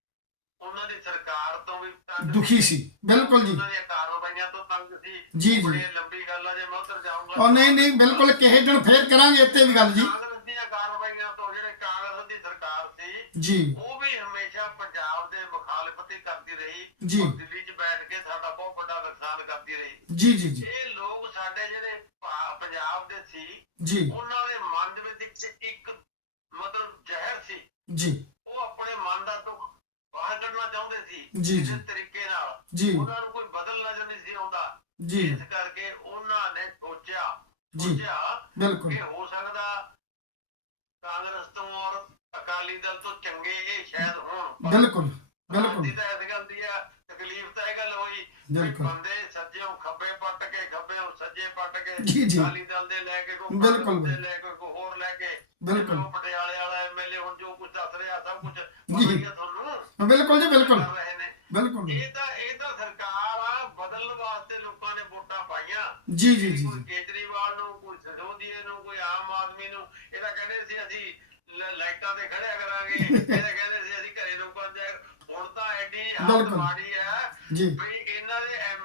ਉਹਨਾਂ ਦੀ ਸਰਕਾਰ ਤੋਂ ਵੀ ਤੰਗ ਦੁਖੀ ਸੀ। ਬਿਲਕੁਲ ਜੀ। ਉਹਨਾਂ ਦੀਆਂ ਕਾਰਵਾਈਆਂ ਤੋਂ ਤੰਗ ਸੀ। ਜੀ, ਜੀ। ਬੜੀ ਲੰਬੀ ਗੱਲ ਆ ਜੇ ਮੈਂ ਉੱਧਰ ਜਾਊਂਗਾ। ਉਹ ਨਹੀਂ ਨਹੀਂ ਬਿਲਕੁਲ ਕਿਸੇ ਦਿਨ ਫੇਰ ਕਰਾਂਗੇ ਇੱਥੇ ਵੀ ਗੱਲ ਜੀ। ਕਾਂਗਰਸ ਦੀਆਂ ਕਾਰਵਾਈਆਂ ਤੋਂ ਜਿਹੜੇ ਕਾਂਗਰਸ ਦੀ ਸਰਕਾਰ ਸੀ ਜੀ। ਉਹ ਵੀ ਹਮੇਸ਼ਾ ਪੰਜਾਬ ਦੇ ਮੁਖਾਲਫਤੀ ਕਰਦੀ ਰਹੀ। ਜੀ। ਦਿੱਲੀ 'ਚ ਬੈਠ ਕੇ ਸਾਡਾ ਬਹੁਤ ਵੱਡਾ ਨੁਕਸਾਨ ਕਰਦੀ ਰਹੀ। ਜੀ ਜੀ ਜੀ। ਇਹ ਲੋਕ ਸਾਡੇ ਜਿਹੜੇ ਭਾ- ਪੰਜਾਬ ਦੇ ਸੀ ਜੀ। ਉਹਨਾਂ ਦੇ ਮਨ ਦੇ ਵਿੱਚ ਇੱਕ ਇੱਕ ਮਤਲਬ ਜ਼ਹਿਰ ਸੀ। ਜੀ। ਉਹ ਆਪਣੇ ਮਨ ਦਾ ਦੁੱਖ ਬਾਹਰ ਕੱਢਣਾ ਚਾਹੁੰਦੇ ਸੀ ਜੀ, ਕਿਸੇ। ਤਰੀਕੇ ਨਾਲ। ਜੀ। ਉਹਨਾਂ ਨੂੰ ਕੋਈ ਬਦਲ ਨਜ਼ਰ ਨਹੀਂ ਸੀ ਆਉਂਦਾ। ਜੀ। ਇਸ ਕਰਕੇ ਉਹਨਾਂ ਨੇ ਸੋਚਿਆ ਜੀ। ਸੋਚਿਆ ਬਿਲਕੁਲ। ਕਿ ਹੋ ਸਕਦਾ ਕਾਂਗਰਸ ਤੋਂ ਔਰ ਅਕਾਲੀ ਦਲ ਤੋਂ ਚੰਗੇ ਇਹ ਸ਼ਾਇਦ ਹੋਣ। ਪਰ ਬਿਲਕੁਲ ਬਿਲਕੁਲ। ਸ਼ਾਂਤੀ ਤਾਂ ਇਸ ਗੱਲ ਦੀ ਆ ਤਕਲੀਫ ਤਾਂ ਇਹ ਗੱਲ ਹੋਈ ਵੀ ਬਿਲਕੁਲ। ਬੰਦੇ ਪੱਟ ਕੇ ਖੱਬੇ ਨੂੰ ਸੱਜੇ ਪੱਟ ਕੇ ਜੀ, ਅਕਾਲੀ ਦਲ ਦੇ ਲੈ ਕੇ ਕੋਈ ਬਿਲਕੁਲ, ਦੇ ਲੈ ਕੇ ਕੋਈ ਹੋਰ ਲੈ ਕੇ ਬਿਲਕੁਲ। ਪਟਿਆਲੇ ਵਾਲਾ ਐਮਐਲਏ ਹੁਣ ਜੋ ਕੁਝ ਦੱਸ ਰਿਹਾ ਸਭ ਕੁਝ ਪਤਾ ਹੀ ਤੁਹਾਨੂੰ। ਬਿਲਕੁਲ ਜੀ ਬਿਲਕੁਲ। ਬਿਲਕੁਲ ਇਹ ਤਾਂ ਇਹ ਤਾਂ ਸਰਕਾਰ ਆ ਬਦਲਣ ਵਾਸਤੇ ਲੋਕਾਂ ਨੇ ਵੋਟਾਂ ਪਾਈਆਂ। ਜੀ ਜੀ ਜੀ ਕੋਈ ਕੇਜਰੀਵਾਲ ਨੂੰ ਕੋਈ ਸਿਸੋਦੀਏ ਨੂੰ ਕੋਈ ਆਮ ਆਦਮੀ ਨੂੰ ਇਹ ਤਾਂ ਕਹਿੰਦੇ ਸੀ ਅਸੀਂ ਲਾਈਟਾਂ ਤੇ ਖੜਿਆ ਕਰਾਂਗੇ। ਇਹ ਕਹਿੰਦੇ ਸੀ ਅਸੀਂ ਘਰੇ ਲੋਕਾਂ ਦੇ ਹੁਣ ਤਾਂ ਐਡੀ ਬਿਲਕੁਲ। ਹਾਲਤ ਮਾੜੀ ਹੈ ਜੀ। ਇਹਨਾਂ ਦੇ ਐਮ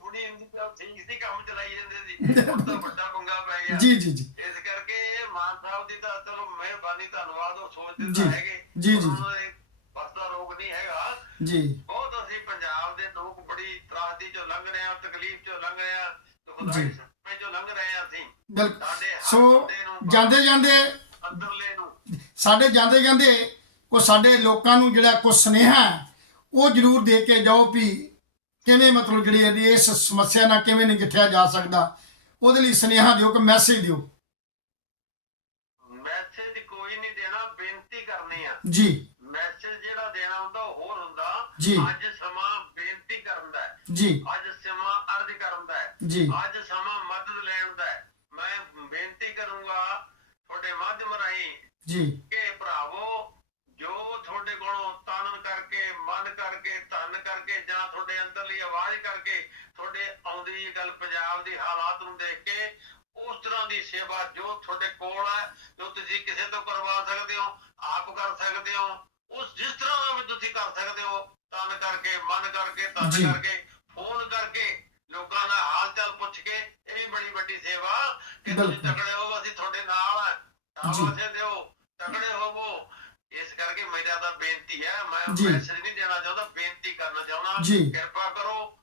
ਕੰਮ ਚਲਾਈ ਜਾਂਦੇ ਸੀ। ਹੁਣ ਤਾਂ ਵੱਡਾ ਪੰਗਾ ਪੈ ਗਿਆ। ਜੀ ਜੀ ਜੀ। ਇਸ ਕਰਕੇ ਇਹ ਮਾਨ ਸਾਹਿਬ ਦੀ ਤਾਂ ਚਲੋ ਮਿਹਰਬਾਨੀ ਧੰਨਵਾਦ। ਉਹ ਸੋਚਦੇ ਤਾਂ ਹੈਗੇ। ਜੀ, ਜੀ। ਉਹਨਾਂ ਦੇ ਬਸ ਦਾ ਰੋਗ ਨਹੀਂ ਹੈਗਾ। ਜੀ। ਬਹੁਤ ਅਸੀਂ ਪੰਜਾਬ ਦੇ ਲੋਕ ਬੜੀ ਤਰਾਸਦੀ ਚੋਂ ਲੰਘ ਰਹੇ ਆ ਤਕਲੀਫ ਚੋਂ ਲੰਘ ਰਹੇ ਆ ਜੀ। ਦੁਖਦਾਈ ਸਮੇਂ ਚੋਂ ਲੰਘ ਰਹੇ ਆ ਅਸੀਂ। ਬਿਲਕੁਲ। ਸੋ ਜਾਂਦੇ ਜਾਂਦੇ ਅੰਦਰਲੇ ਨੂੰ। ਸਾਡੇ ਜਾਂਦੇ ਜਾਂਦੇ ਕੋ ਸਾਡੇ ਲੋਕਾਂ ਨੂੰ ਜਿਹੜਾ ਕੋ ਸੁਨੇਹਾ ਉਹ ਜ਼ਰੂਰ ਦੇ ਕੇ ਜਾਓ ਵੀ ਕਿਵੇਂ ਮਤਲਬ ਜਿਹੜੀ ਇਹਦੀ ਇਸ ਸਮੱਸਿਆ ਨਾਲ ਕਿਵੇਂ ਨਜਿੱਠਿਆ ਜਾ ਸਕਦਾ? ਉਹਦੇ ਲਈ ਸੁਨੇਹਾ ਦਿਓ ਕਿ ਮੈਸੇਜ ਦਿਓ। ਮੈਸੇਜ ਕੋਈ ਨਹੀਂ ਦੇਣਾ ਬੇਨਤੀ ਕਰਨੀ ਆ। ਜੀ। ਮੈਸੇਜ ਜਿਹੜਾ ਦੇਣਾ ਹੁੰਦਾ ਉਹ ਹੋਰ ਹੁੰਦਾ। ਜੀ। ਅੱਜ ਸਮਾਂ ਬੇਨਤੀ ਕਰਨ ਦਾ ਹੈ। ਜੀ। ਅੱਜ ਸਮਾਂ ਅਰਜ਼ ਕਰਨ ਦਾ ਹੈ। ਜੀ। ਅੱਜ ਸਮਾਂ ਮਦਦ ਲੈਣ ਦਾ ਹੈ। ਮੈਂ ਬੇਨਤੀ ਕਰੂੰਗਾ ਤੁਹਾਡੇ ਮਾਧਿਅਮ ਰਾਹੀਂ ਜੀ ਕਿ ਭਰਾਵੋ ਜੋ ਤੁਹਾਡੇ ਕੋਲੋਂ ਤਨ ਕਰਕੇ ਮਨ ਕਰਕੇ ਧਨ ਕਰਕੇ ਜਾਂ ਤੁਹਾਡੇ ਅੰਦਰਲੀ ਆਵਾਜ਼ ਕਰਕੇ ਤੁਹਾਡੇ ਆਉਂਦੀ ਗੱਲ ਪੰਜਾਬ ਦੀ ਹਾਲਾਤ ਨੂੰ ਦੇਖ ਕੇ ਉਸ ਤਰ੍ਹਾਂ ਦੀ ਸੇਵਾ ਜੋ ਤੁਹਾਡੇ ਕੋਲ ਹੈ ਜੋ ਤੁਸੀਂ ਕਿਸੇ ਤੋਂ ਕਰਵਾ ਸਕਦੇ ਹੋ ਆਪ ਕਰ ਸਕਦੇ ਹੋ ਉਸ ਜਿਸ ਤਰ੍ਹਾਂ ਵੀ ਤੁਸੀਂ ਕਰ ਸਕਦੇ ਹੋ ਤਨ ਕਰਕੇ ਮਨ ਕਰਕੇ ਜੀ। ਕਰਕੇ ਫੋਨ ਕਰਕੇ ਲੋਕਾਂ ਦਾ ਹਾਲ ਚਾਲ ਪੁੱਛ ਕੇ ਇਹ ਵੀ ਬੜੀ ਵੱਡੀ ਸੇਵਾ ਕਿ ਤੁਸੀਂ। ਤਕੜੇ ਹੋ ਅਸੀਂ ਤੁਹਾਡੇ ਨਾਲ ਆ ਜੀ। ਸ਼ਾਬਾਸ਼ੇ ਦਿਓ ਤਕੜੇ ਹੋਵੋ ਇਸ ਕਰਕੇ ਮੇਰਾ ਤਾਂ ਬੇਨਤੀ ਹੈ ਮੈਂ। ਮੈਸੇਜ ਨਹੀਂ ਦੇਣਾ ਚਾਹੁੰਦਾ ਬੇਨਤੀ ਕਰਨਾ ਚਾਹੁੰਦਾ। ਕਿਰਪਾ ਕਰੋ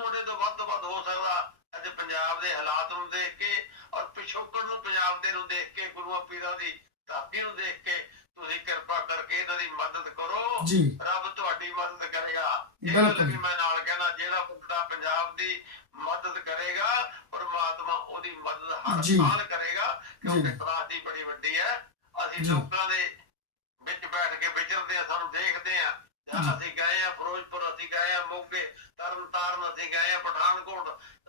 ਤੁਹਾਡੇ ਤੋਂ ਵੱਧ ਤੋਂ ਵੱਧ ਹੋ ਸਕਦਾ ਅੱਜ ਪੰਜਾਬ ਦੇ ਹਾਲਾਤ ਨੂੰ ਦੇਖ ਕੇ ਔਰ ਪਿਛੋਕੜ ਨੂੰ ਪੰਜਾਬ ਦੇ ਨੂੰ ਦੇਖ ਕੇ ਗੁਰੂਆਂ ਪੀਰਾਂ ਦੀ ਧਰਤੀ ਨੂੰ ਦੇਖ ਕੇ ਤੁਸੀਂ ਕਿਰਪਾ ਕਰਕੇ ਇਹਨਾਂ ਦੀ ਮਦਦ ਕਰੋ ਜੀ ਰੱਬ ਤੁਹਾਡੀ ਮਦਦ ਕਰੇਗਾ ਇਹ ਗੱਲ ਬਿਲਕੁਲ। ਵੀ ਮੈਂ ਨਾਲ ਕਹਿਣਾ ਜਿਹੜਾ ਬੰਦਾ ਪੰਜਾਬ ਦੀ ਮਦਦ ਕਰੇਗਾ ਪਰਮਾਤਮਾ ਉਹਦੀ ਮਦਦ ਹਰ। ਸਾਲ ਕਰੇਗਾ ਕਿਉਂਕਿ। ਤਰਾਸਦੀ ਬੜੀ ਵੱਡੀ ਹੈ ਅਸੀਂ। ਲੋਕਾਂ ਦੇ ਵਿੱਚ ਬੈਠ ਕੇ ਵਿਚਰਦੇ ਆ ਸਾਨੂੰ ਦੇਖਦੇ ਆ। ਅਸੀਂ ਗਏ ਆ ਫਿਰੋਜ਼ਪੁਰ ਅਸੀਂ ਗਏ ਆ ਮੋਗੇ ਤਰਨ ਤਾਰਨ ਅਸੀਂ ਗਏ ਆ ਪਠਾਨਕੋਟ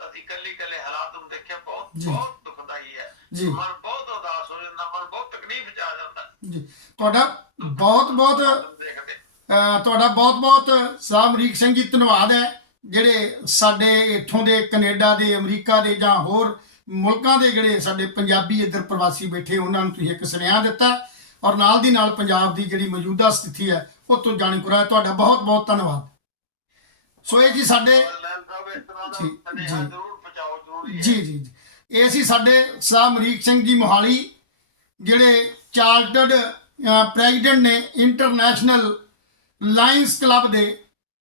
ਅਸੀਂ ਕੱਲੀ ਕੱਲੇ ਹਾਲਾਤ ਨੂੰ ਦੇਖਿਆ ਬਹੁਤ ਜੀ। ਬਹੁਤ ਦੁਖਦਾਈ ਹੈ। ਜੀ। ਮਨ ਬਹੁਤ ਉਦਾਸ ਹੋ ਜਾਂਦਾ ਮਨ ਬਹੁਤ ਤਕਲੀਫ ਚ ਆ ਜਾਂਦਾ। ਜੀ। ਤੁਹਾਡਾ ਬਹੁਤ ਬਹੁਤ ਦੇਖਦੇ ਤੁਹਾਡਾ ਬਹੁਤ ਬਹੁਤ ਅਮਰੀਕ ਸਿੰਘ ਜੀ ਧੰਨਵਾਦ ਹੈ। ਜਿਹੜੇ ਸਾਡੇ ਇੱਥੋਂ ਦੇ ਕੈਨੇਡਾ ਦੇ ਅਮਰੀਕਾ ਦੇ ਜਾਂ ਹੋਰ ਮੁਲਕਾਂ ਦੇ ਜਿਹੜੇ ਸਾਡੇ ਪੰਜਾਬੀ ਇੱਧਰ ਪ੍ਰਵਾਸੀ ਬੈਠੇ ਉਹਨਾਂ ਨੂੰ ਤੁਸੀਂ ਇੱਕ ਸੁਨੇਹਾ ਦਿੱਤਾ। ਔਰ ਨਾਲ ਦੀ ਨਾਲ ਪੰਜਾਬ ਦੀ ਜਿਹੜੀ ਮੌਜੂਦਾ ਸਥਿਤੀ ਹੈ ਉਹ ਤੋਂ ਜਾਣੂ ਕਰਾਇਆ ਤੁਹਾਡਾ ਬਹੁਤ ਬਹੁਤ ਧੰਨਵਾਦ। ਸੋ ਇਹ ਜੀ ਸਾਡੇ ਸਾਹਿਬ ਜੀ, ਜੀ। ਇਹ ਸੀ ਸਾਡੇ ਸਾਹ ਅਮਰੀਕ ਸਿੰਘ ਜੀ ਮੋਹਾਲੀ ਜਿਹੜੇ ਚਾਰਟਰਡ ਪ੍ਰੈਜ਼ੀਡੈਂਟ ਨੇ ਇੰਟਰਨੈਸ਼ਨਲ ਲਾਇਨਸ ਕਲੱਬ ਦੇ।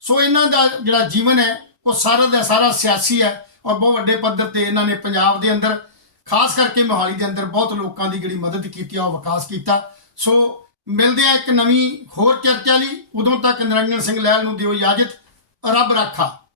ਸੋ ਇਹਨਾਂ ਦਾ ਜਿਹੜਾ ਜੀਵਨ ਹੈ ਉਹ ਸਾਰਾ ਦਾ ਸਾਰਾ ਸਿਆਸੀ ਹੈ ਔਰ ਬਹੁਤ ਵੱਡੇ ਪੱਧਰ ਤੇ ਇਹਨਾਂ ਨੇ ਪੰਜਾਬ ਦੇ ਅੰਦਰ ਖਾਸ ਕਰਕੇ ਮੋਹਾਲੀ ਦੇ ਅੰਦਰ ਬਹੁਤ ਲੋਕਾਂ ਦੀ ਜਿਹੜੀ ਮਦਦ ਕੀਤੀ ਆ ਉਹ ਵਿਕਾਸ ਕੀਤਾ। ਸੋ ਮਿਲਦੇ ਆ ਇੱਕ ਨਵੀਂ ਹੋਰ ਚਰਚਾ ਲਈ। ਉਦੋਂ ਤੱਕ ਨਿਰੰਜਨ ਸਿੰਘ ਲਹਿਲ ਨੂੰ ਦਿਓ ਇਜਾਜ਼ਤ। ਰੱਬ ਰਾਖਾ।